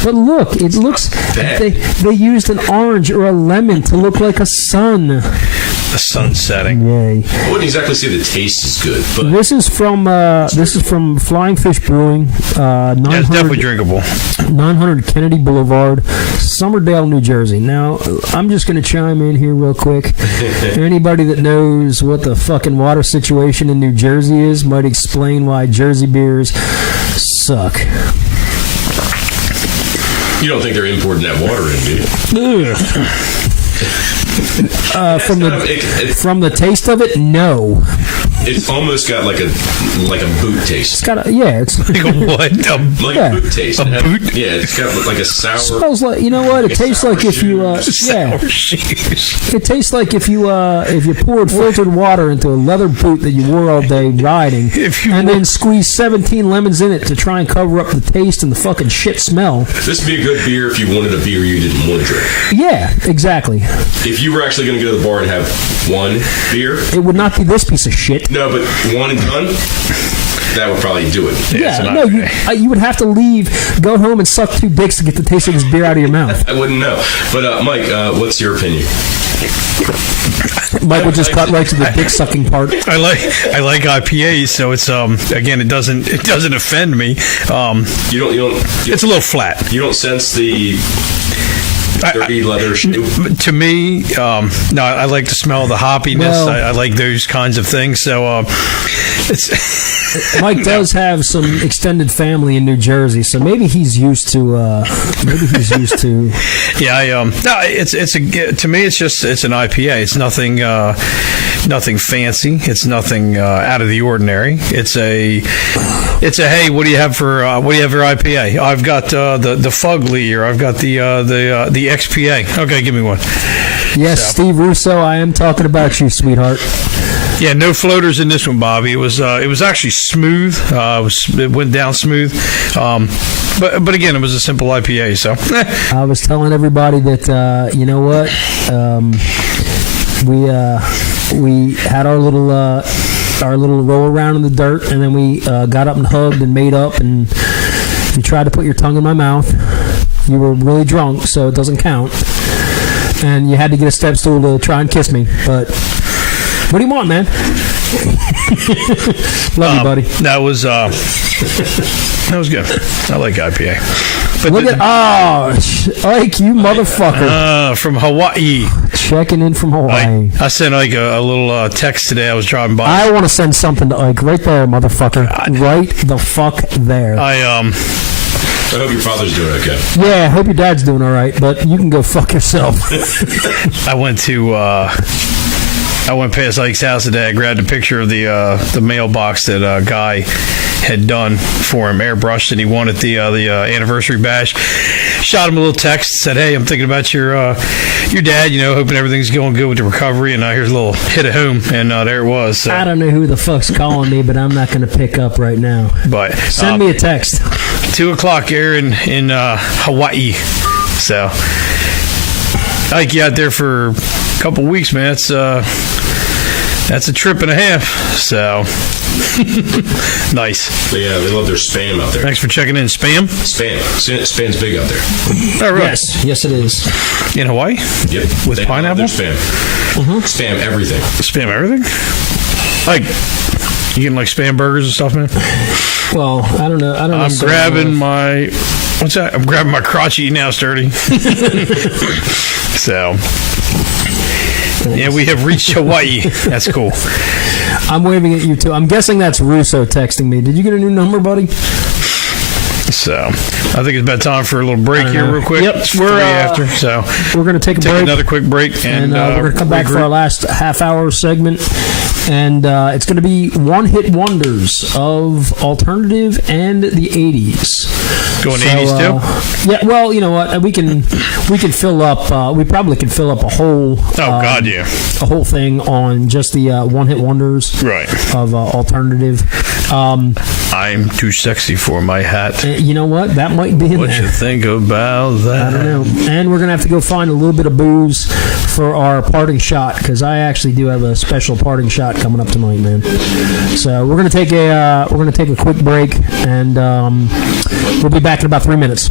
But look, it looks they used an orange or a lemon to look like a sun. The sun setting. Yay! I wouldn't exactly say the taste is good, but This is from Flying Fish Brewing. Yeah, it's definitely drinkable. 900 Kennedy Boulevard, Somerdale, New Jersey. Now, I'm just going to chime in here real quick. Anybody that knows what the fucking water situation in New Jersey is might explain why Jersey beers suck. you don't think they're importing that water in, do you? From the taste of it, no. It's almost got like a boot taste. It's got it's Like a what? Like Yeah. a boot taste. A boot? Yeah, it's got like a sour. smells like, you know what? It tastes like if you Sour shoes. It tastes like if you poured filtered water into a leather boot that you wore all day riding, and then squeezed 17 lemons in it to try and cover up the taste and the fucking shit smell. This would be a good beer if you wanted a beer you didn't want to drink. Yeah, exactly. If you were actually going to go to the bar and have one beer, It would not be this piece of shit. no, but one and done, that would probably do it. Yeah, it's no, an you would have to leave, go home, and suck 2 dicks to get the taste of this beer out of your mouth. I wouldn't know. But Mike, what's your opinion? Mike would just cut right to the dick sucking part. I like IPAs, so it's again it doesn't offend me. You don't. It's a little flat. You don't sense the dirty leather. To me, no, I like to smell the hoppiness. Well- I like those kinds of things. So it's Mike does have some extended family in New Jersey, so maybe he's used to. yeah. No, to me it's an IPA. It's nothing fancy. It's nothing out of the ordinary. It's a hey, what do you have for your IPA? I've got the Fugly, or I've got the XPA. Okay, give me one. Yes, Steve Russo, I am talking about you, sweetheart. Yeah, no floaters in this one, Bobby. It was actually smooth. It went down smooth. But again, it was a simple IPA. So I was telling everybody that you know what, we had our little roll around in the dirt, and then we got up and hugged and made up, and you tried to put your tongue in my mouth. You were really drunk, so it doesn't count. And you had to get a step stool to try and kiss me. But what do you want, man? Love you, buddy. that was good. I like IPA. But Look at Ike, you motherfucker, from Hawaii. checking in from Hawaii. I sent Ike a little text today. I was driving by. I want to send something to Ike right there, motherfucker. Right the fuck there. I hope your father's doing okay. Yeah, I hope your dad's doing all right, but you can go fuck yourself. I went past Ike's house today. I grabbed a picture of the mailbox that a guy had done for him, airbrushed, and he wanted the anniversary bash. Shot him a little text, said, "Hey, I'm thinking about your dad. Hoping everything's going good with the recovery." And here's a little hit at home, and there it was. So. I don't know who the fuck's calling me, but I'm not going to pick up right now. But Send me a text. 2:00 here in Hawaii. So, Ike, you out there for a couple weeks, man. That's a trip and a half. So, nice. But yeah, they love their Spam out there. Thanks for checking in. Spam? Spam's big out there. All right. Yes, it is. In Hawaii? Yep. With They love pineapple? their Spam. Spam everything. Spam everything? Like, you getting like Spam burgers and stuff, man? Well, I don't know. I'm grabbing my... What's that? I'm grabbing my crotchy now, sturdy. So... Yeah, we have reached Hawaii. That's cool. I'm waving at you, too. I'm guessing that's Russo texting me. Did you get a new number, buddy? So I think it's about time for a little break here, real quick. Yep, It's we're, 3 after. So we're going to take a break. another quick break, and we're going to come back for our last half-hour segment, and it's going to be one-hit wonders of alternative and the 80s. Going 80s too? Yeah. Well, you know what? We can fill up. We probably could fill up a whole. God, yeah. A whole thing on just the one-hit wonders. Right. Of alternative. I'm too sexy for my hat. You know what? That might be in What there. you think about that? I don't know. And we're gonna have to go find a little bit of booze for our parting shot, because I actually do have a special parting shot coming up tonight, man. So we're gonna take a quick break, and we'll be back in about 3 minutes.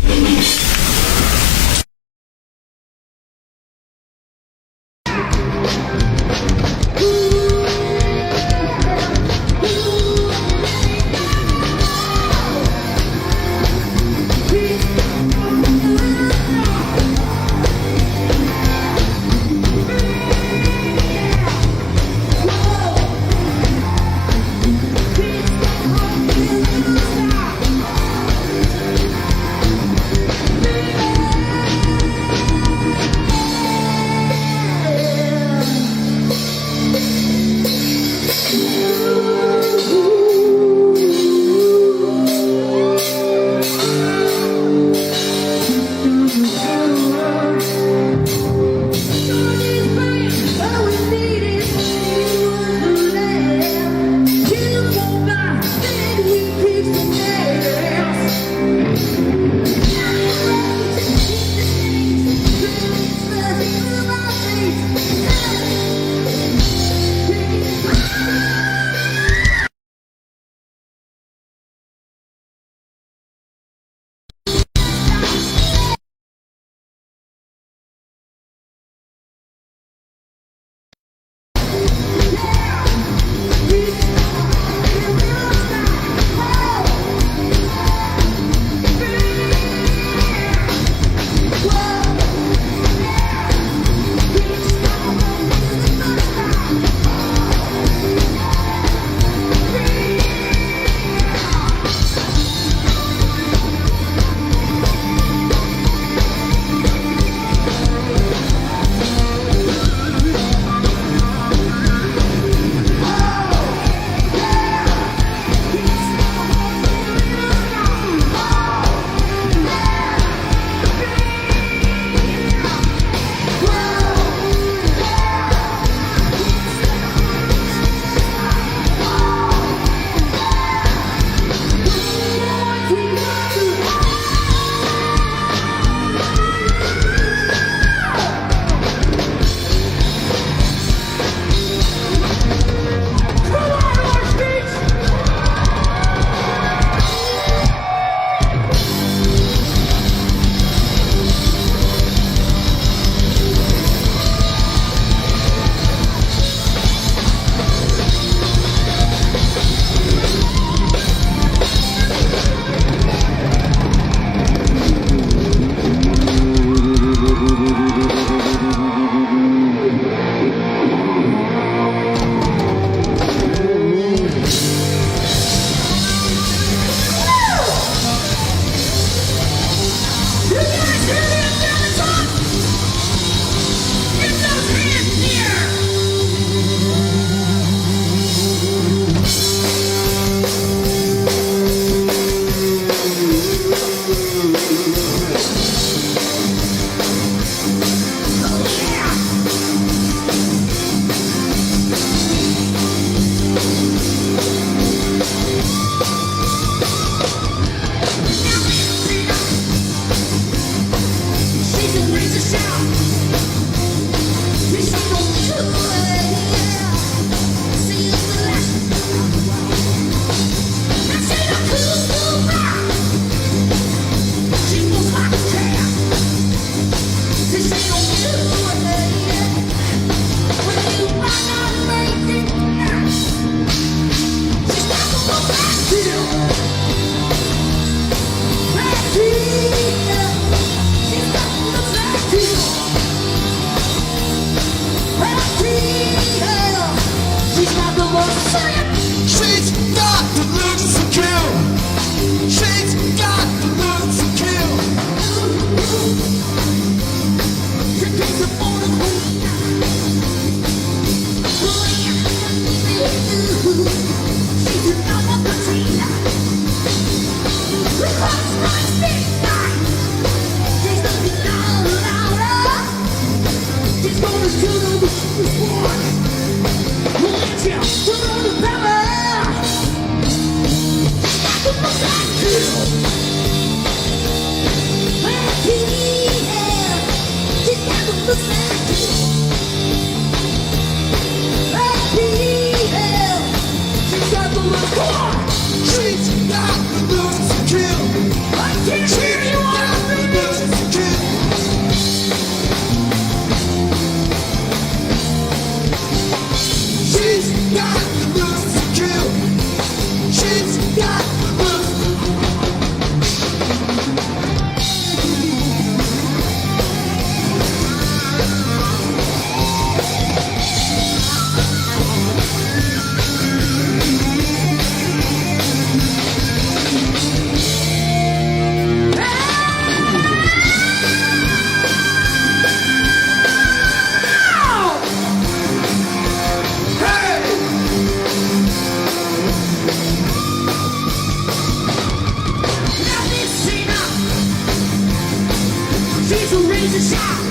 She's a razor sharp.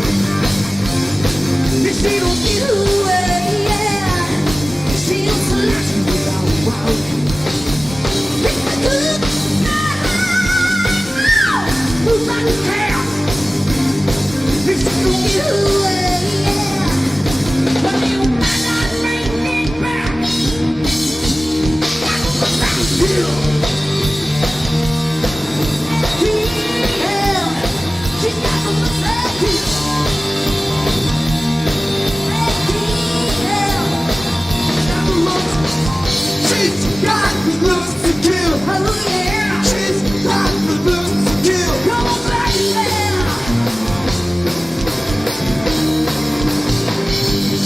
If she don't get away, yeah. She'll slash me down. It's the good. Who's not the care? If she don't get away, yeah. But you might not make it back. That's what I feel. Yeah. She's got the mustache. She's got the looks to kill. Oh yeah. She's got the looks to kill. Come on, baby.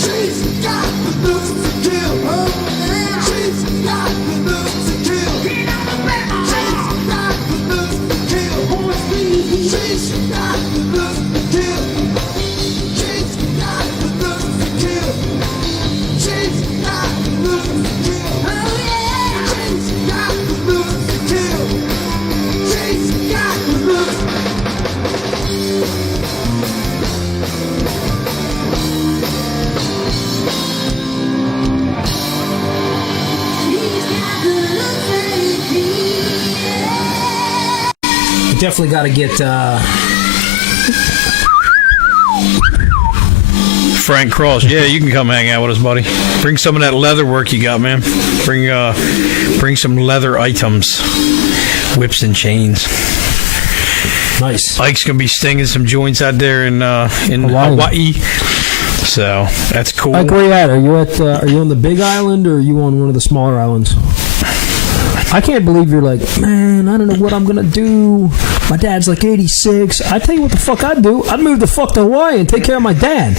She's got the looks to kill. Oh yeah. She's got the looks to kill. Get out of bed. She's got the looks to kill. Boy, please. She's got the looks to kill. She's got the looks to kill. She's got the looks to kill. Oh yeah. She's got the looks to kill. She's got the looks. She's got the looks, baby. Definitely got to get Frank Cross. Yeah, you can come hang out with us, buddy. Bring some of that leather work you got, man. Bring some leather items, whips and chains. nice. Ike's gonna be stinging some joints out there in Hawaii. So that's cool. Like, where you at? Are you on the Big Island or are you on one of the smaller islands? I can't believe you're like, man, I don't know what I'm gonna do. My dad's like 86. I tell you what the fuck I'd do. I'd move the fuck to Hawaii and take care of my dad.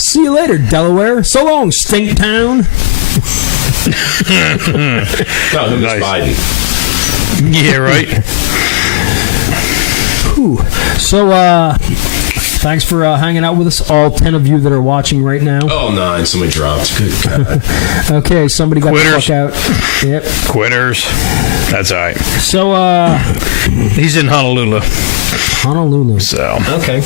See you later, Delaware. So long, Stink Town. No, him is Biden. Yeah, right. Whew. So, thanks for hanging out with us, all 10 of you that are watching right now. Oh, 9. Somebody dropped. Good God. Okay, somebody got Quitters. the fuck out. Yep. Quitters. That's all right. So, He's in Honolulu. Honolulu. So Okay.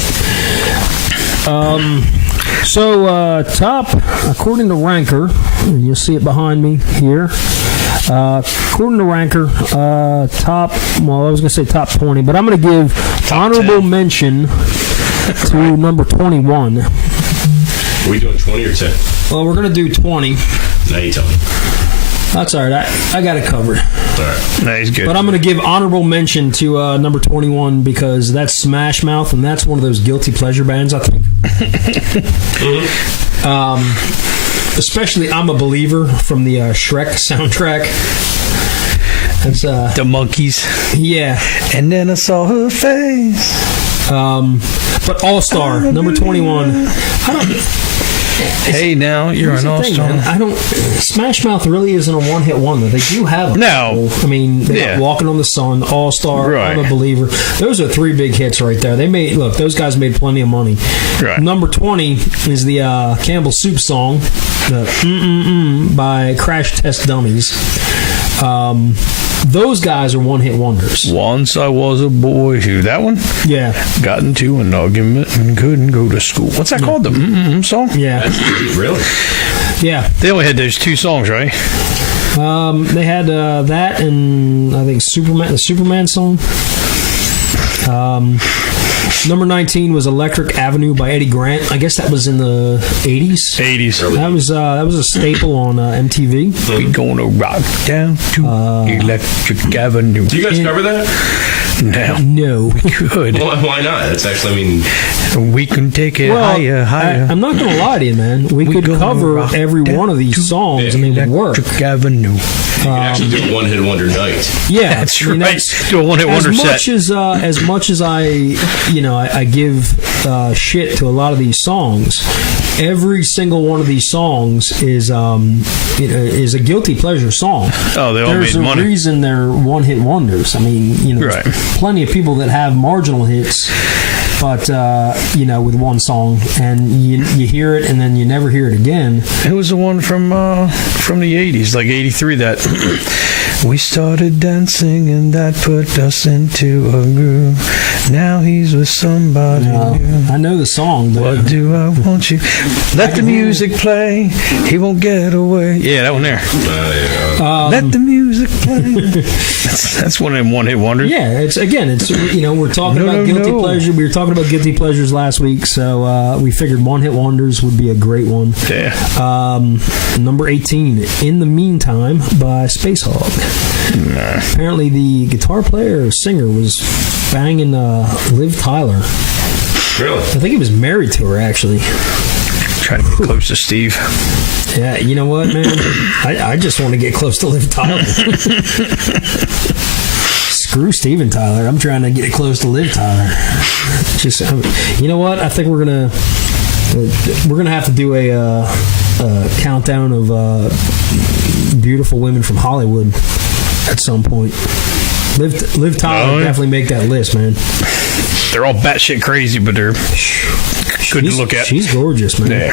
Top, according to Ranker, you'll see it behind me here. According to Ranker, top 20, but I'm going to give honorable 10. mention to number 21. Are we doing 20 or 10? Well, we're going to do 20. Now you tell me. That's all right. I got it covered. All right. no, he's good. But I'm going to give honorable mention to number 21 because that's Smash Mouth, and that's one of those guilty pleasure bands, I think. Especially I'm a Believer from the Shrek soundtrack. That's the monkeys. yeah. And then I saw her face. But All Star number 21. I don't. Hey, now you're Here's an the thing, all-star. man. I don't. Smash Mouth really isn't a one-hit wonder. They do have a No. couple. I mean, they Yeah. got Walking on the Sun, All Star, Right. I'm a Believer. Those are 3 big hits right there. Those guys made plenty of money. Right. Number 20 is the Campbell Soup song, the by Crash Test Dummies. Those guys are one-hit wonders. Once I was a boy who that one Yeah, got into an argument and couldn't go to school. What's that called? The song? yeah, Really? yeah. They only had those 2 songs, right? They had that and I think the Superman song. Number 19 was Electric Avenue by Eddie Grant. I guess that was in the 80s. 80s. That was a staple on MTV. We gonna rock down to Electric Avenue. Do you guys cover that? Now No. we could. Why not? That's actually, We can take it Well, higher. I'm not going to lie to you, man. We could gonna cover rock every down one of these to songs and they would work. Electric Avenue. you can actually do a one-hit wonder night. Yeah, That's I mean, right. Do a one-hit wonder as set. much as I give shit to a lot of these songs. Every single one of these songs is a guilty pleasure song. Oh, they all There's made a money. reason they're one-hit wonders. I mean, there's Right. plenty of people that have marginal hits, but with one song, and you hear it and then you never hear it again. It was the one from the 80s, like 83, We started dancing and that put us into a groove. Now he's with somebody new. I know the song, but What do I want you? Let the music play. He won't get away. Yeah, that one there. Let the music play. That's one of them one-hit wonders. yeah, it's we're talking No, about no, guilty no. pleasure. We were talking about guilty pleasures last week, so we figured one-hit wonders would be a great one. Yeah. Number 18, In the Meantime by Space Hog. Apparently, the guitar player or singer was banging Liv Tyler. Really? I think he was married to her, actually. Trying to get close to Steve. Yeah, you know what, man? I just want to get close to Liv Tyler. Screw Steven Tyler. I'm trying to get close to Liv Tyler. You know what? I think we're gonna have to do a countdown of beautiful women from Hollywood at some point. Liv Tyler Oh, would yeah. definitely make that list, man. They're all batshit crazy, but they're good to look at. She's gorgeous, man. Yeah.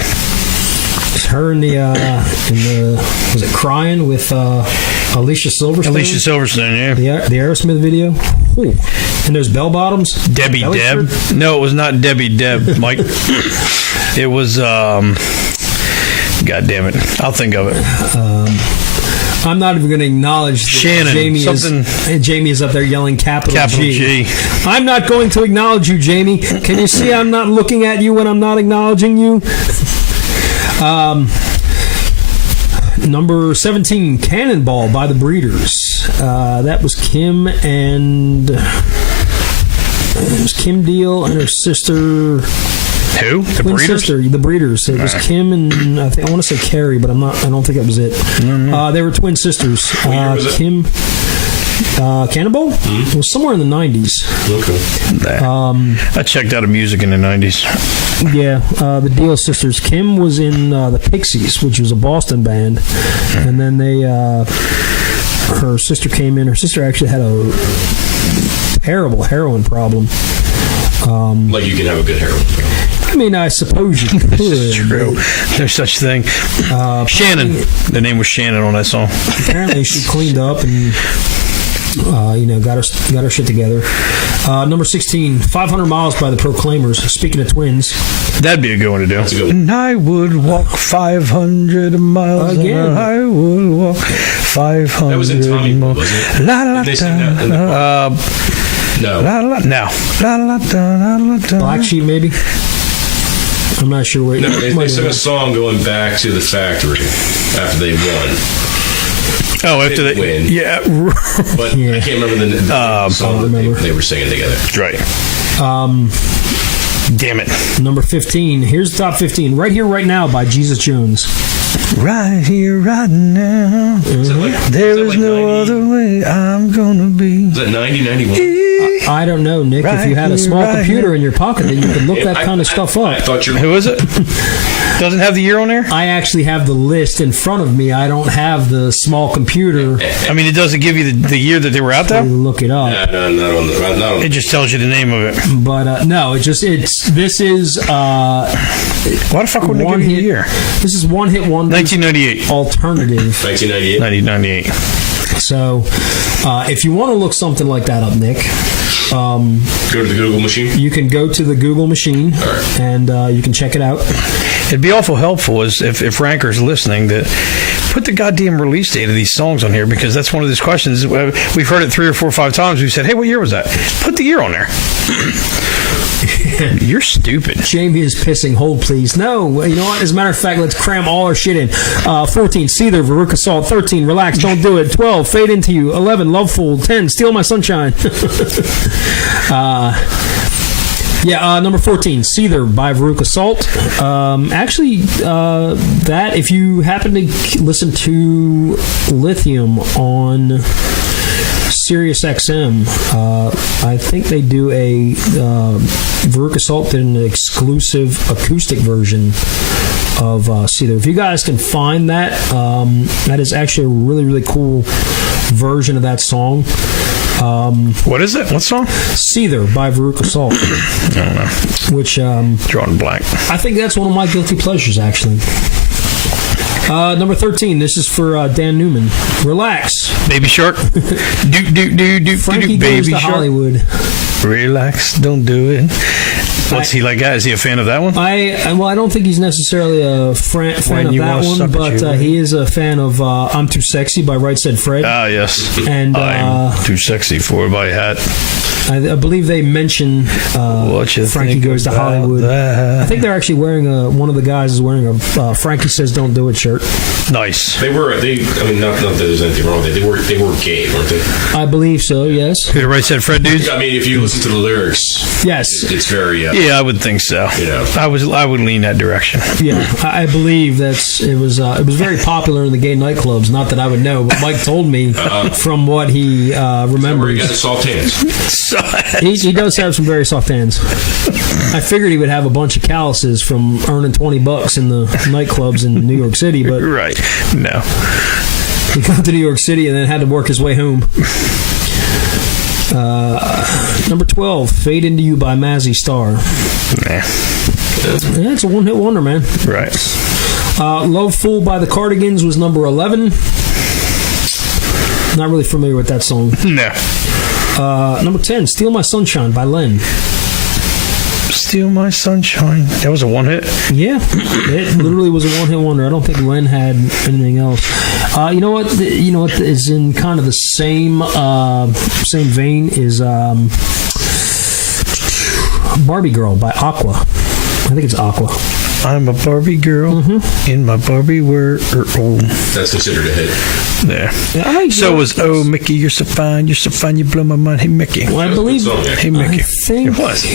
It's her in the was it Crying with Alicia Silverstone? Alicia Silverstone, yeah. The Aerosmith video. Ooh. And those bell bottoms. Debbie Belly Deb. shirt? No, it was not Debbie Deb, Mike. It was, God damn it. I'll think of it. I'm not even going to acknowledge that Shannon, Jamie is up there yelling capital G. I'm not going to acknowledge you, Jamie. Can you see I'm not looking at you when I'm not acknowledging you? Number 17, Cannonball by the Breeders. That was Kim Deal and her sister. Who? The Twin Breeders? sister, the Breeders. It was Kim and I want to say Carrie, but I don't think that was it. They were twin sisters. year was it? Kim Cannonball? It was somewhere in the 90s. Okay. I checked out of music in the 90s. Yeah, the Deal sisters. Kim was in the Pixies, which was a Boston band, and then her sister came in. Her sister actually had a terrible heroin problem. Like you can have a good heroin. I mean, I suppose you could. It's true. There's such thing. Shannon. The name was Shannon on that song. Apparently, she cleaned up and got her shit together. Number 16, 500 Miles by the Proclaimers. Speaking of twins, That'd be a good one to do. That's a good one. And I would walk 500 miles. Again. I would walk 500 That was in Tommy Boy, miles. wasn't it? La la Did they sing that in the da. No. La la no. La la da la la da. Black Sheep, maybe. I'm not sure what. No, they sung a song going back to the factory after they won. Oh, after Didn't they win. yeah, But Yeah. I can't remember the song that they were singing together. right. Damn it. Number 15. Here's the top 15. Right Here, Right Now by Jesus Jones. Right here, right now. Is that like, There is is that like no 90, other way I'm gonna be. Is that 90, 91? I don't know, Nick. If Right you had a here, small right computer here. in your pocket, then you could look that kind of stuff I up. thought you were. Who is it? Doesn't have the year on there? I actually have the list in front of me. I don't have the small computer I mean, it doesn't give you the year that they were out to there? look it up. No, not on It the. just tells you the name of it. But no, this is Why the fuck wouldn't it one give you the hit. year? This is one hit wonder 1998. alternative. 1998. 1998. So if you want to look something like that up, Nick, Go to the Google machine. you can go to the Google machine right. and you can check it out. It'd be awful helpful if Ranker's listening to put the goddamn release date of these songs on here, because that's one of these questions. We've heard it 3 or 4 or 5 times. We said, hey, what year was that? Put the year on there. You're stupid. Jamie is pissing. Hold, please. No, you know what? As a matter of fact, let's cram all our shit in. 14, Seether, Veruca Salt. 13, Relax, Don't Do It. 12, Fade Into You. 11, Loveful. 10, Steal My Sunshine. Number 14, Seether by Veruca Salt. That, if you happen to listen to Lithium on Sirius XM, I think they do a Veruca Salt did an exclusive acoustic version of Seether. If you guys can find that, that is actually a really, really cool version of that song. What is it? What song? Seether by Veruca Salt. I don't know. Which Drawing blank. I think that's one of my guilty pleasures, actually. Number 13. This is for Dan Newman. Relax. Baby Shark. do Frankie Baby Goes to Shark. Hollywood. Relax, don't do it. What's he like? Is he a fan of that one? I don't think he's necessarily a fan When of you that wanna one, suck at but you, right? he is a fan of I'm Too Sexy by Right Said Fred. Ah, yes. And I'm too sexy for my hat. I believe they mention What you Frankie think Goes to about Hollywood. that? I think they're actually wearing one of the guys is wearing a Frankie Says Don't Do It shirt. Nice. I mean, not that there's anything wrong with it. They were gay, weren't they? I believe so, yes. Who the Right Said Fred dudes? I mean, if you listen to the lyrics, Yes. it's very. Yeah, I would think so. You know. I would lean that direction. Yeah, I believe it was very popular in the gay nightclubs. Not that I would know, but Mike told me from what he Where you remembers. got the soft hands. He does have some very soft hands. I figured he would have a bunch of calluses from earning $20 in the nightclubs in New York City, but Right. No. he got to New York City and then had to work his way home. Number 12, Fade Into You by Mazzy Star. Nah. Yeah, it's a one-hit wonder, man. Right. Love Fool by the Cardigans was number 11. Not really familiar with that song. No. Number 10, Steal My Sunshine by Len. Steal My Sunshine. That was a one hit. Yeah, it literally was a one-hit wonder. I don't think Len had anything else. You know what? You know what is in kind of the same vein is Barbie Girl by Aqua. I think it's Aqua. I'm a Barbie girl in my Barbie world. That's considered a hit. There. Yeah, So was Oh Mickey, you're so fine, you blow my mind. Hey Mickey. Well, I believe. Song, yeah. Hey Mickey. I think It was.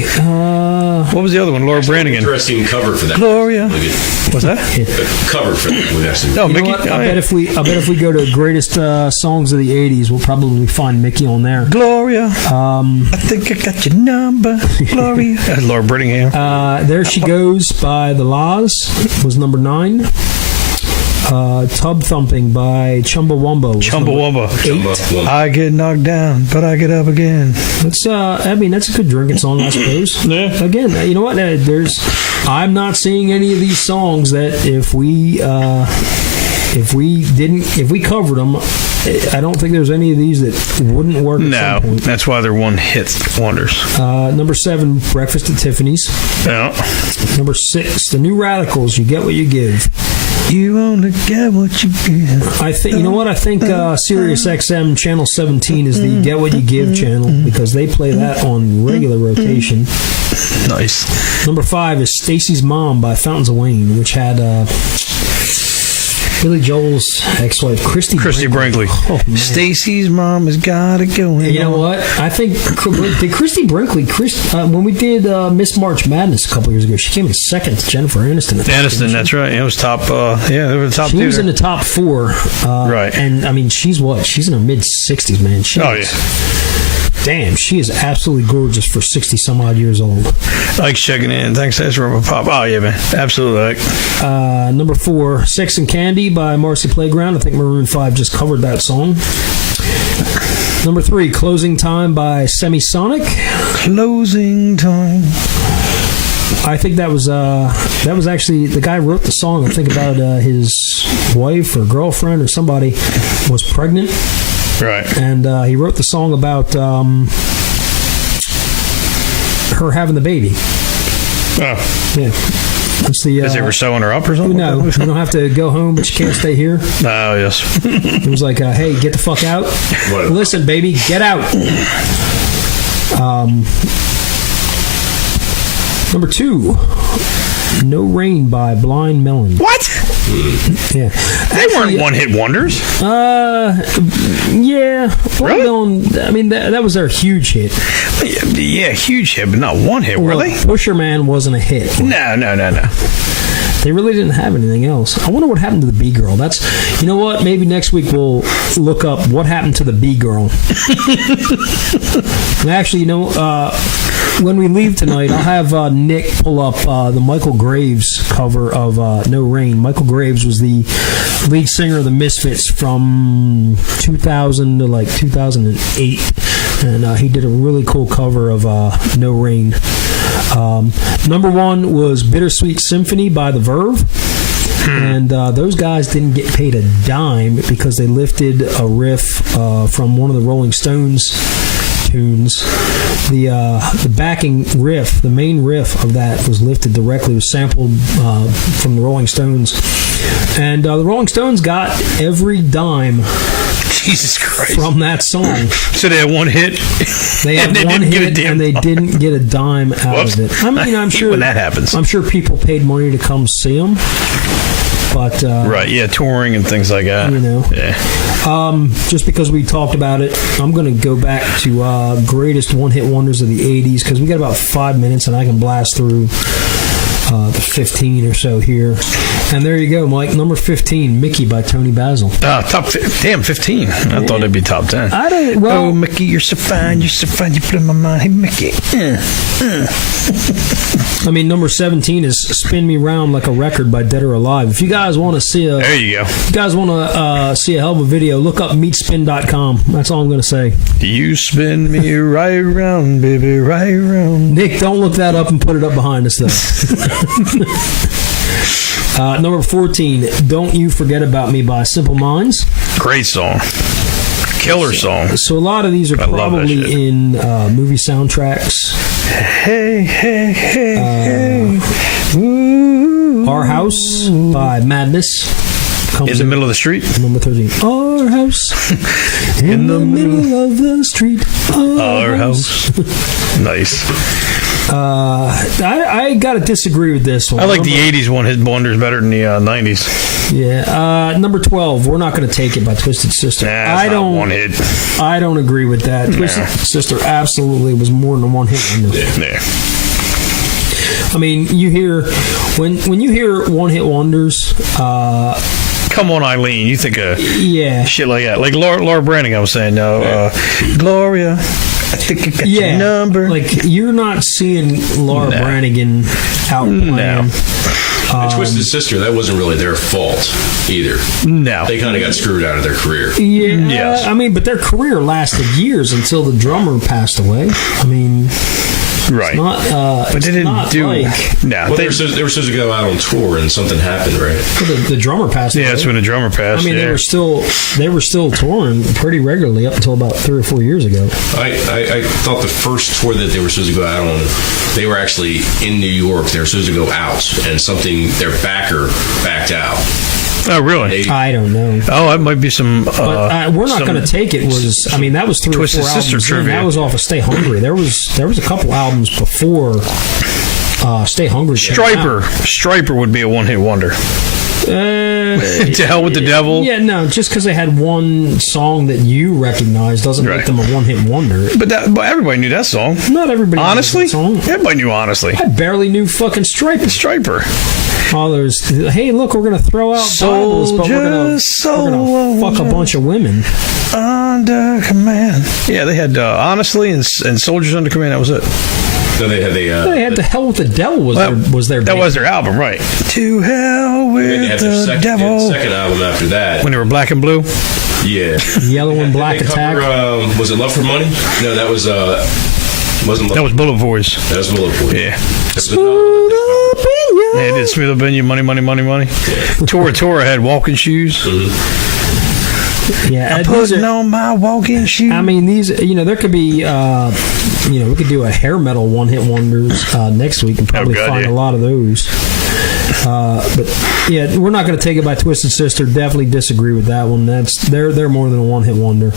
What was the other one? Laura Branigan. Interesting cover for that. Gloria. Look at What's that? the cover for that. We've actually. No, You Mickey. know what? Oh, I yeah. bet if we go to greatest songs of the '80s, we'll probably find Mickey on there. Gloria. I think I got your number. Gloria. Laura Branigan. There She Goes by The Laws was number 9. Tub Thumping by Chumbawamba. was number Chumbawamba. 8. I get knocked down, but I get up again. That's I mean that's a good drinking song, I suppose. Yeah. Again, you know what? I'm not seeing any of these songs that if we covered them, I don't think there's any of these that wouldn't work. At No, some point. that's why they're one hit wonders. Number 7, Breakfast at Tiffany's. No. Number 6, The New Radicals. You Get What You Give. You only get what you give. I think you know what I think. Sirius XM channel 17 is the Get What You Give channel because they play that on regular rotation. Nice. Number 5 is Stacy's Mom by Fountains of Wayne, which had Billy Joel's ex-wife Christy Brinkley. Oh, man. Stacy's mom has got it going. You know what? I think did Christy Brinkley when we did Miss March Madness a couple years ago, she came in second to Jennifer Aniston. Aniston, that's right. It was top. Yeah, they were the top She two. was in the top 4. Right. And I mean, she's what? She's in her mid-60s, man. Damn, she is absolutely gorgeous for 60 some odd years old. Ike's checking in. Thanks, that's Rubber Pop. Oh yeah, man, absolutely. Ike. Number 4, Sex and Candy by Marcy Playground. I think Maroon 5 just covered that song. Number 3, Closing Time by Semisonic. Closing time. I think that was actually the guy who wrote the song. I think about his wife or girlfriend or somebody was pregnant. Right. And he wrote the song about her having the baby. Oh, Yeah. That's the. because they were sewing her up or something. No, you don't have to go home, but you can't stay here. Oh yes. It was like, hey, get the fuck out. What? Listen, baby, get out. Number 2, No Rain by Blind Melon. What? Yeah. They weren't one-hit wonders. Yeah. Blind Really? Melon, I mean, that was their huge hit. Yeah, huge hit, but not one hit, were Well, they? Pusher Man wasn't a hit. No. They really didn't have anything else. I wonder what happened to the B-Girl. That's, you know what? Maybe next week we'll look up what happened to the B-Girl. Actually, you know, when we leave tonight, I'll have Nick pull up the Michael Graves cover of No Rain. Michael Graves was the lead singer of the Misfits from 2000 to like 2008, and he did a really cool cover of No Rain. Number 1 was Bittersweet Symphony by The Verve. And those guys didn't get paid a dime because they lifted a riff from one of the Rolling Stones tunes. The backing riff, the main riff of that was lifted directly, was sampled from the Rolling Stones. And the Rolling Stones got every dime Jesus Christ. from that song. So they had one hit. They had And they one didn't get a hit damn and they dime. didn't get a dime out Whoops. of it. I mean, I'm sure when that happens. I'm sure people paid money to come see them, but Right, yeah, touring and things like that. You know. Yeah. just because we talked about it, I'm going to go back to greatest one-hit wonders of the 80s because we got about 5 minutes and I can blast through the 15 or so here. And there you go, Mike. Number 15, Mickey by Tony Basil. Damn, 15. I thought it'd be top 10. I don't. Well, Oh, Mickey, you're so fine. You're so fine. You put in my mind. Hey, Mickey. I mean, number 17 is "Spin Me Round Like a Record" by Dead or Alive. If you guys want to see There you go. if you guys want to see a hell of a video, look up meatspin.com. That's all I'm going to say. You spin me right round, baby, right round. Nick, don't look that up and put it up behind us, though. Number 14, "Don't You Forget About Me" by Simple Minds. Great song. Killer song. So a lot of these are I love that probably shit. in movie soundtracks. Hey, hey, hey, hey. Ooh. Our House by Madness comes In the middle of the street. number 13. Our house in the middle of the street. Our house. Nice. I got to disagree with this one. I like the 80s one-hit wonders better than the 90s. Yeah. Number 12, "We're Not Gonna Take It" by Twisted Sister. Nah, it's not one hit. I don't agree with that. Twisted Sister absolutely was more than a one hit wonder. Yeah. I mean, you hear when you hear one hit wonders, Come on, Eileen. You think of yeah, shit like that. Like Laura Branding, I was saying. Gloria, I think I got yeah, your number. like you're not seeing Laura No. Branigan out playing. No. And Twisted Sister, that wasn't really their fault either. No. They kind of got screwed out of their career. Yeah, Yes. I mean, but their career lasted years until the drummer passed away. I mean, Right. not. But they didn't do. Like, No. Well, they were supposed to go out on tour and something happened, right? the drummer passed away. Yeah, that's when the drummer passed. I mean, yeah. they were still touring pretty regularly up until about 3 or 4 years ago. I thought the first tour that they were supposed to go out on, they were actually in New York. They were supposed to go out, and their backer backed out. Oh, really? I don't know. Oh, that might be some. But we're not some- going to take it. Was I mean that was 3 Twisted or 4 Sister albums in. trivia. That was off of Stay Hungry. There was a couple albums before Stay Hungry. came Striper. Striper would be a one-hit wonder. out. To hell with the devil. Yeah, no, just because they had one song that you recognize doesn't make Right. them a one-hit wonder. But everybody knew that song. Not everybody knows Honestly, that song. everybody knew honestly. I barely knew fucking Striper. Striper. All those, hey, look, we're going to throw out Bibles, but we're going to fuck a bunch of women. Under command. Yeah, they had honestly and Soldiers Under Command. That was it. No, they had They had The Hell with the Devil was their That band. was their album, right? To hell They with had their the devil. second album after that. When they were black and blue. Yeah. Yellow and Black Did they Attack. cover, was it Love for Money? No, that was wasn't Love. That was Bullet Boys. That was Bullet Boy. Yeah. That was another- They did Smooth Up in You, Money, Money, Money, Money. Tora had Walking Shoes. Yeah, these Putting are- on my walking shoes. I mean, these, there could be, we could do a hair metal one-hit wonders next week and probably God, find yeah. a lot of those. But yeah, we're not going to take it by Twisted Sister. Definitely disagree with that one. They're more than a one-hit wonder.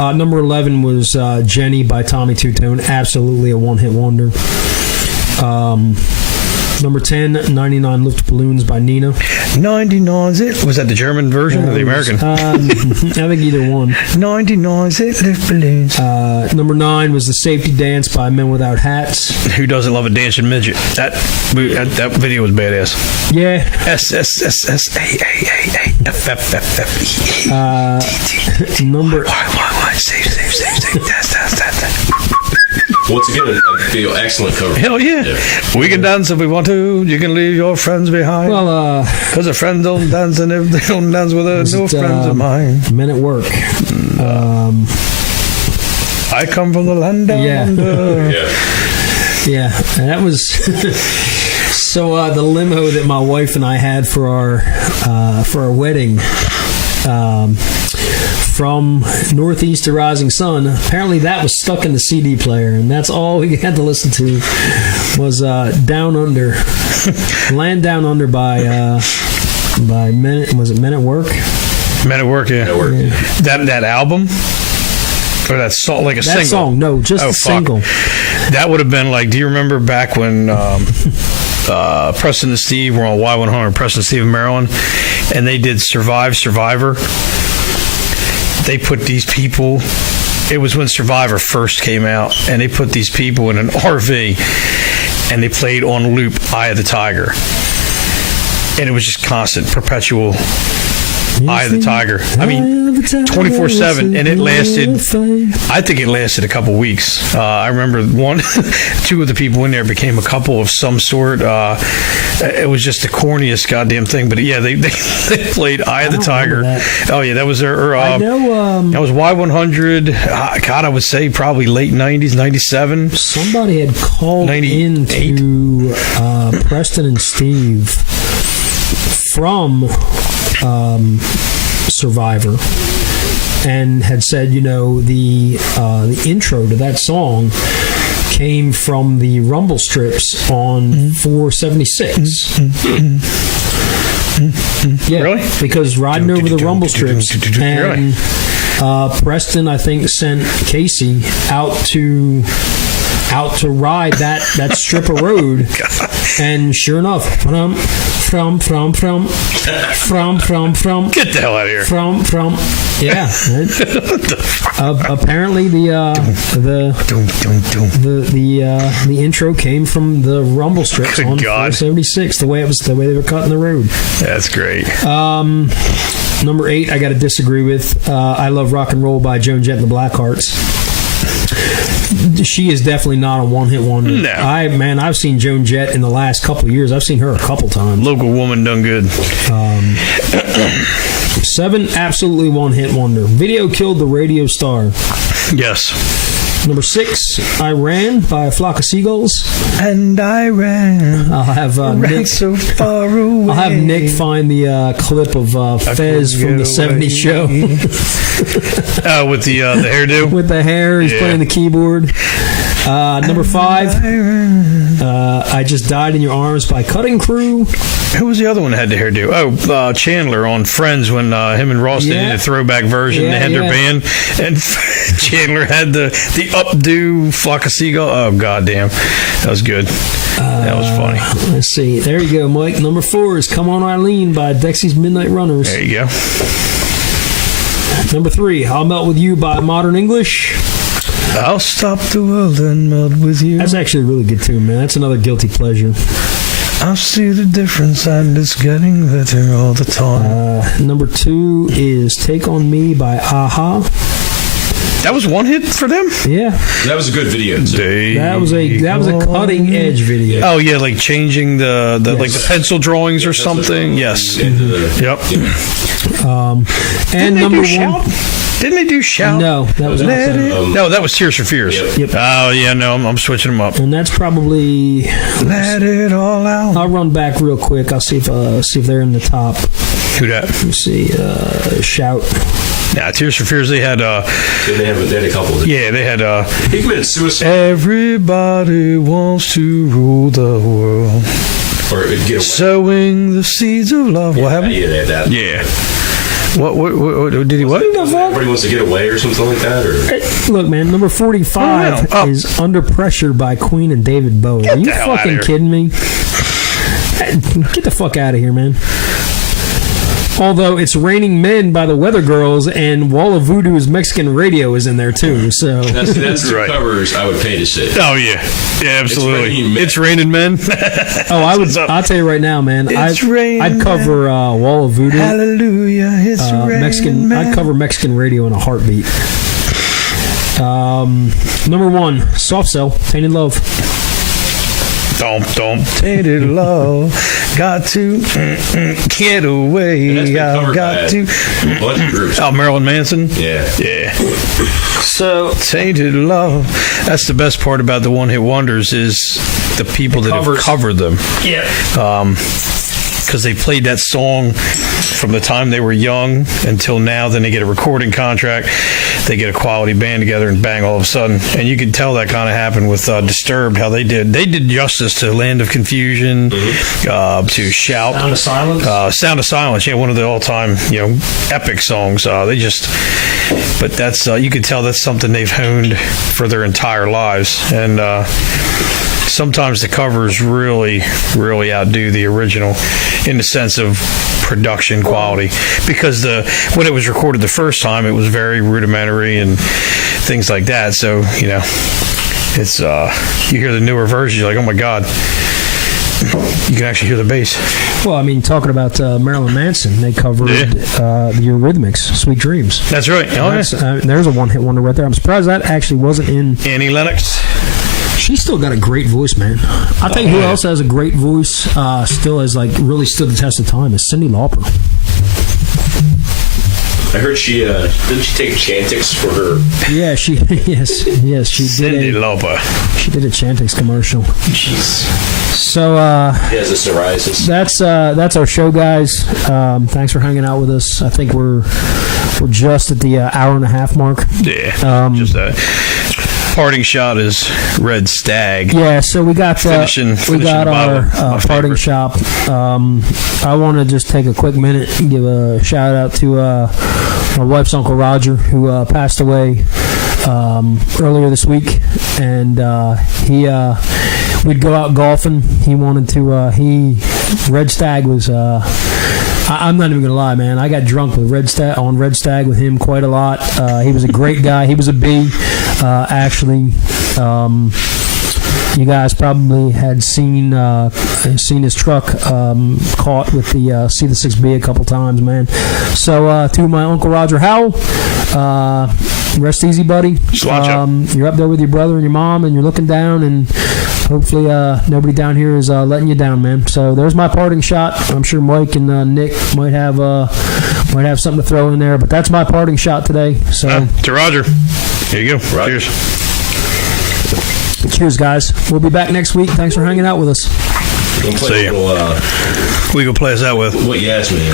Number 11 was Jenny by Tommy Two-Tone. Absolutely a one-hit wonder. Number 10, 99 Lift Balloons by Nina. 99 it. Was that the German version or the American? I think either one. 99 it. Lift balloons. Number 9 was The Safety Dance by Men Without Hats. Who doesn't love a dancing midget? That video was badass. Yeah. SSSAAAFFFFE. Number Save. Once again, I feel excellent cover. Hell yeah. We can dance if we want to. You can leave your friends behind. well, Because a friend don't dance, and if they don't dance with her, no it, friends of mine. Men at Work. I come from the land down Yeah. under. Yeah. Yeah, and that was So the limo that my wife and I had for our wedding, from Northeast to Rising Sun, apparently that was stuck in the CD player, and that's all we had to listen to was Down Under, Land Down Under by Men. Was it Men at Work? Men at Work, yeah. That album? Or that song, like a That single? song, no, just Oh, a fuck. single. That would have been like, do you remember back when Preston and Steve were on Y100, Preston and Steve in Maryland, and they did Survivor? They put these people, it was when Survivor first came out, and they put these people in an RV, and they played on loop Eye of the Tiger. And it was just constant, perpetual Eye of the Tiger. I mean, 24/7, and it lasted, I think it lasted a couple weeks. I remember two of the people in there became a couple of some sort. It was just the corniest goddamn thing. But yeah, they played Eye of the don't Tiger. remember Oh yeah, that was their. I know that was Y100. God, I would say probably late 90s, 97. somebody had called 98. into Preston and Steve from Survivor and had said, the intro to that song came from the rumble strips on 476. Yeah, Really? because riding over the rumble strips, and Preston, I think, sent Casey out to ride that strip of road, and sure enough, from Get the hell out of here. yeah. Apparently the intro came from the rumble strips Good on God. 476. The way they were cutting the road. That's great. Number 8, I got to disagree with. I Love Rock and Roll by Joan Jett and the Blackhearts. She is definitely not a one-hit wonder. No. I've seen Joan Jett in the last couple of years. I've seen her a couple times. Local woman done good. 7, absolutely one-hit wonder. Video killed the radio star. Yes. Number 6, I Ran by a Flock of Seagulls. And I ran. I'll have Nick. so far away. I'll have Nick find the clip of Fez from the '70s show With the hairdo. with the hair. He's Yeah. playing the keyboard. Number 5, I Just Died in Your Arms by Cutting Crew. Who was the other one that had the hairdo? Oh, Chandler on Friends when him and Ross Yeah. did a throwback version. Yeah, They had their yeah. band, and Chandler had the updo Flock of Seagull. Oh, goddamn. That was good. That was funny. Let's see. There you go, Mike. Number 4 is Come On Eileen by Dexy's Midnight Runners. There you go. Number 3, I'll Melt With You by Modern English. I'll stop the world and melt with you. That's actually a really good tune, man. That's another guilty pleasure. I see the difference and it's getting better all the time. Number 2 is Take On Me by Aha. That was one hit for them? Yeah, That was a good video too. that was a cutting edge video. Oh yeah, like changing the like the pencil drawings or something. Yes. Into the- Yep. And number 1. Didn't they do Shout? No, that was Let outside. it- no, that was Tears for Fears. Yep. Oh yeah, no, I'm switching them up. And that's probably. Let it all out. I'll run back real quick. I'll see if they're in the top. Who that? Let's see. Shout. Nah, Tears for Fears. They had They had a couple. yeah, they had He committed suicide Everybody wants to rule the world, or get away. sowing the seeds of love. What happened? Yeah, they had that. Yeah. What did he what? Everybody wants to get away or something like that, or Look, man, number 45 Oh. is Under Pressure by Queen and David Bowie. Are you the hell outta fucking here. kidding me? Get the fuck out of here, man. Although it's Raining Men by the Weather Girls and Wall of Voodoo's Mexican Radio is in there too. So that's two Right. covers I would pay to see. Oh yeah, yeah, absolutely. It's Raining Men. It's Raining Men. oh, I'll tell you right now, man. It's raining I'd cover Wall of Voodoo. Hallelujah, it's raining Mexican. men. I'd cover Mexican Radio in a heartbeat. Number 1, Soft Cell, Tainted Love. Don't tainted love. Got to get away. And that's been I've covered got by to. a bunch of groups. Oh, Marilyn Manson. Yeah. Yeah. So Tainted love. That's the best part about the one-hit wonders is the people that have covers. covered them. yeah, Because they played that song from the time they were young until now. Then they get a recording contract, they get a quality band together, and bang, all of a sudden. And you can tell that kind of happened with Disturbed. How they did justice to Land of Confusion, to Shout, Sound of Silence. Sound of Silence. Yeah, one of the all-time epic songs. They just, but that's you can tell that's something they've honed for their entire lives, and. Sometimes the covers really, really outdo the original in the sense of production quality, because when it was recorded the first time, it was very rudimentary and things like that. So it's you hear the newer version, you're like, oh my god, you can actually hear the bass. well, I mean, talking about Marilyn Manson, they covered the Eurythmics, "Sweet Dreams." That's right. Oh, That's, there's a one-hit wonder right there. I'm surprised that actually wasn't in. Annie Lennox. She's still got a great voice, man. I think who else has a great voice, still has really stood the test of time, is Cyndi Lauper. I heard she didn't she take Chantix for her. Yeah, she yes she Cyndi did. Lauper. She did a Chantix commercial. Jeez. So He has a psoriasis. that's our show, guys. Thanks for hanging out with us. I think we're just at the hour and a half mark. Yeah. Just a parting shot is Red Stag. Yeah, so we got Finishing we got the bottle, our my parting favorite. shop. I want to just take a quick minute and give a shout out to my wife's uncle Roger, who passed away earlier this week, and we'd go out golfing. He wanted to. Red Stag was. I'm not even gonna lie, man. I got drunk with Red Stag with him quite a lot. He was a great guy. He was a B, actually. You guys probably had seen his truck caught with the C-6B a couple times, man. So to my Uncle Roger Howell, rest easy, buddy. Sláinte. You're up there with your brother and your mom, and you're looking down, and hopefully nobody down here is letting you down, man. So there's my parting shot. I'm sure Mike and Nick might have something to throw in there, but that's my parting shot today. So To Roger. Here you go. Roger. Cheers. cheers, guys. We'll be back next week. Thanks for hanging out with us. We'll play See a ya. little, Who you gonna play us out with? what you asked me.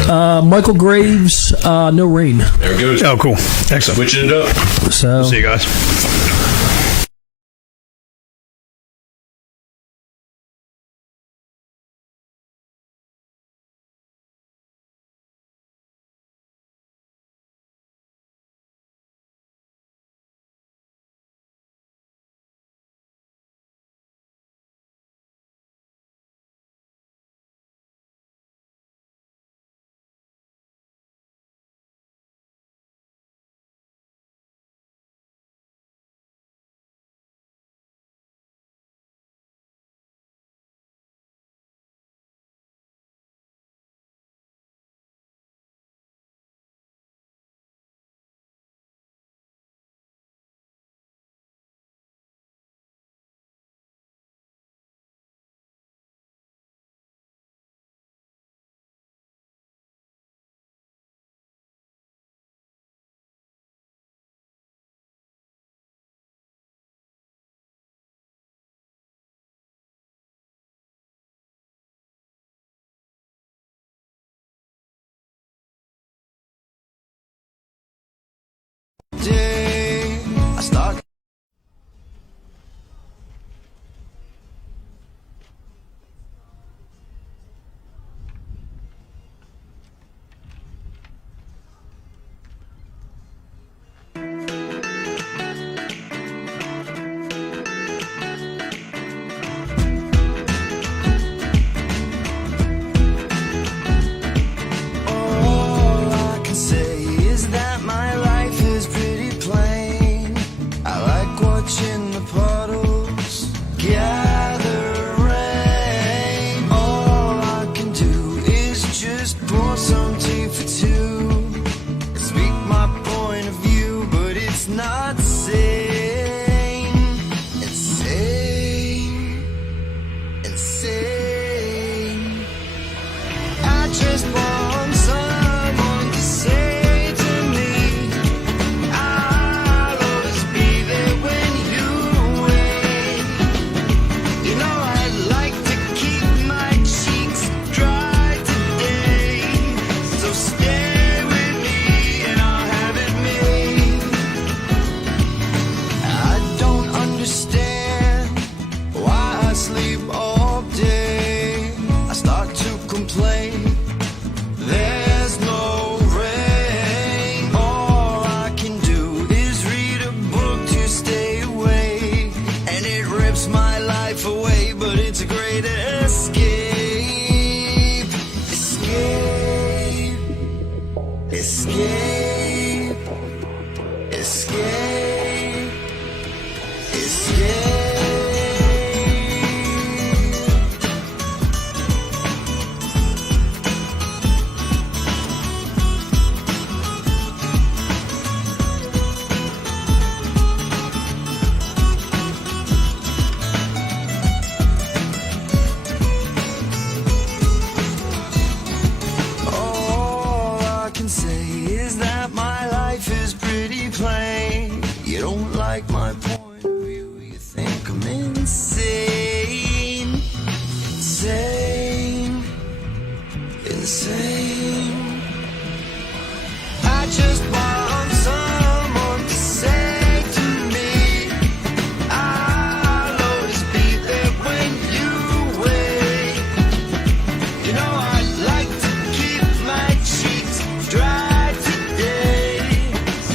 Michael Graves, No Rain. There it goes. Oh, cool. Excellent. Switching it up. So See you guys. insane. I just want someone to say to me, I'll always be there when you wait. You know I'd like to keep my cheeks dry today, so stay with me and I'll have it made. I don't understand why I sleep all day. I start to complain, there's no rain. All I can do is read a book to stay awake, and it rips my life away, but it's a great escape. Escape, escape, escape, escape. All I can say is that my life is pretty plain. You don't like my point of view, you think I'm insane. Insane, insane. I just want someone to say to me, I'll always be there when you wait. You know I'd like to keep my cheeks dry today,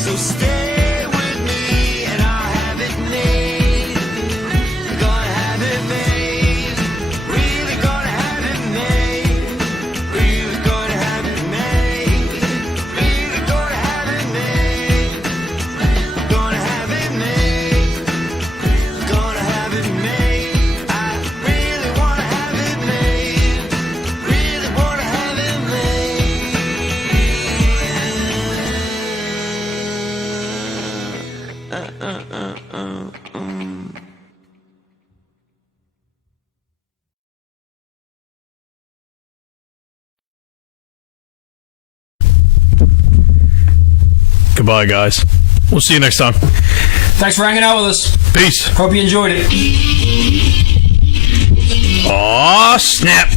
so stay with me and I'll have it made. Gonna have it made, really gonna have it made, really gonna have it made, really gonna have it made, gonna have it made, gonna have it made. I really wanna have it made, really wanna have it made. Goodbye, guys. We'll see you next time. Thanks for hanging out with us. Peace. Hope you enjoyed it. Aw, snap.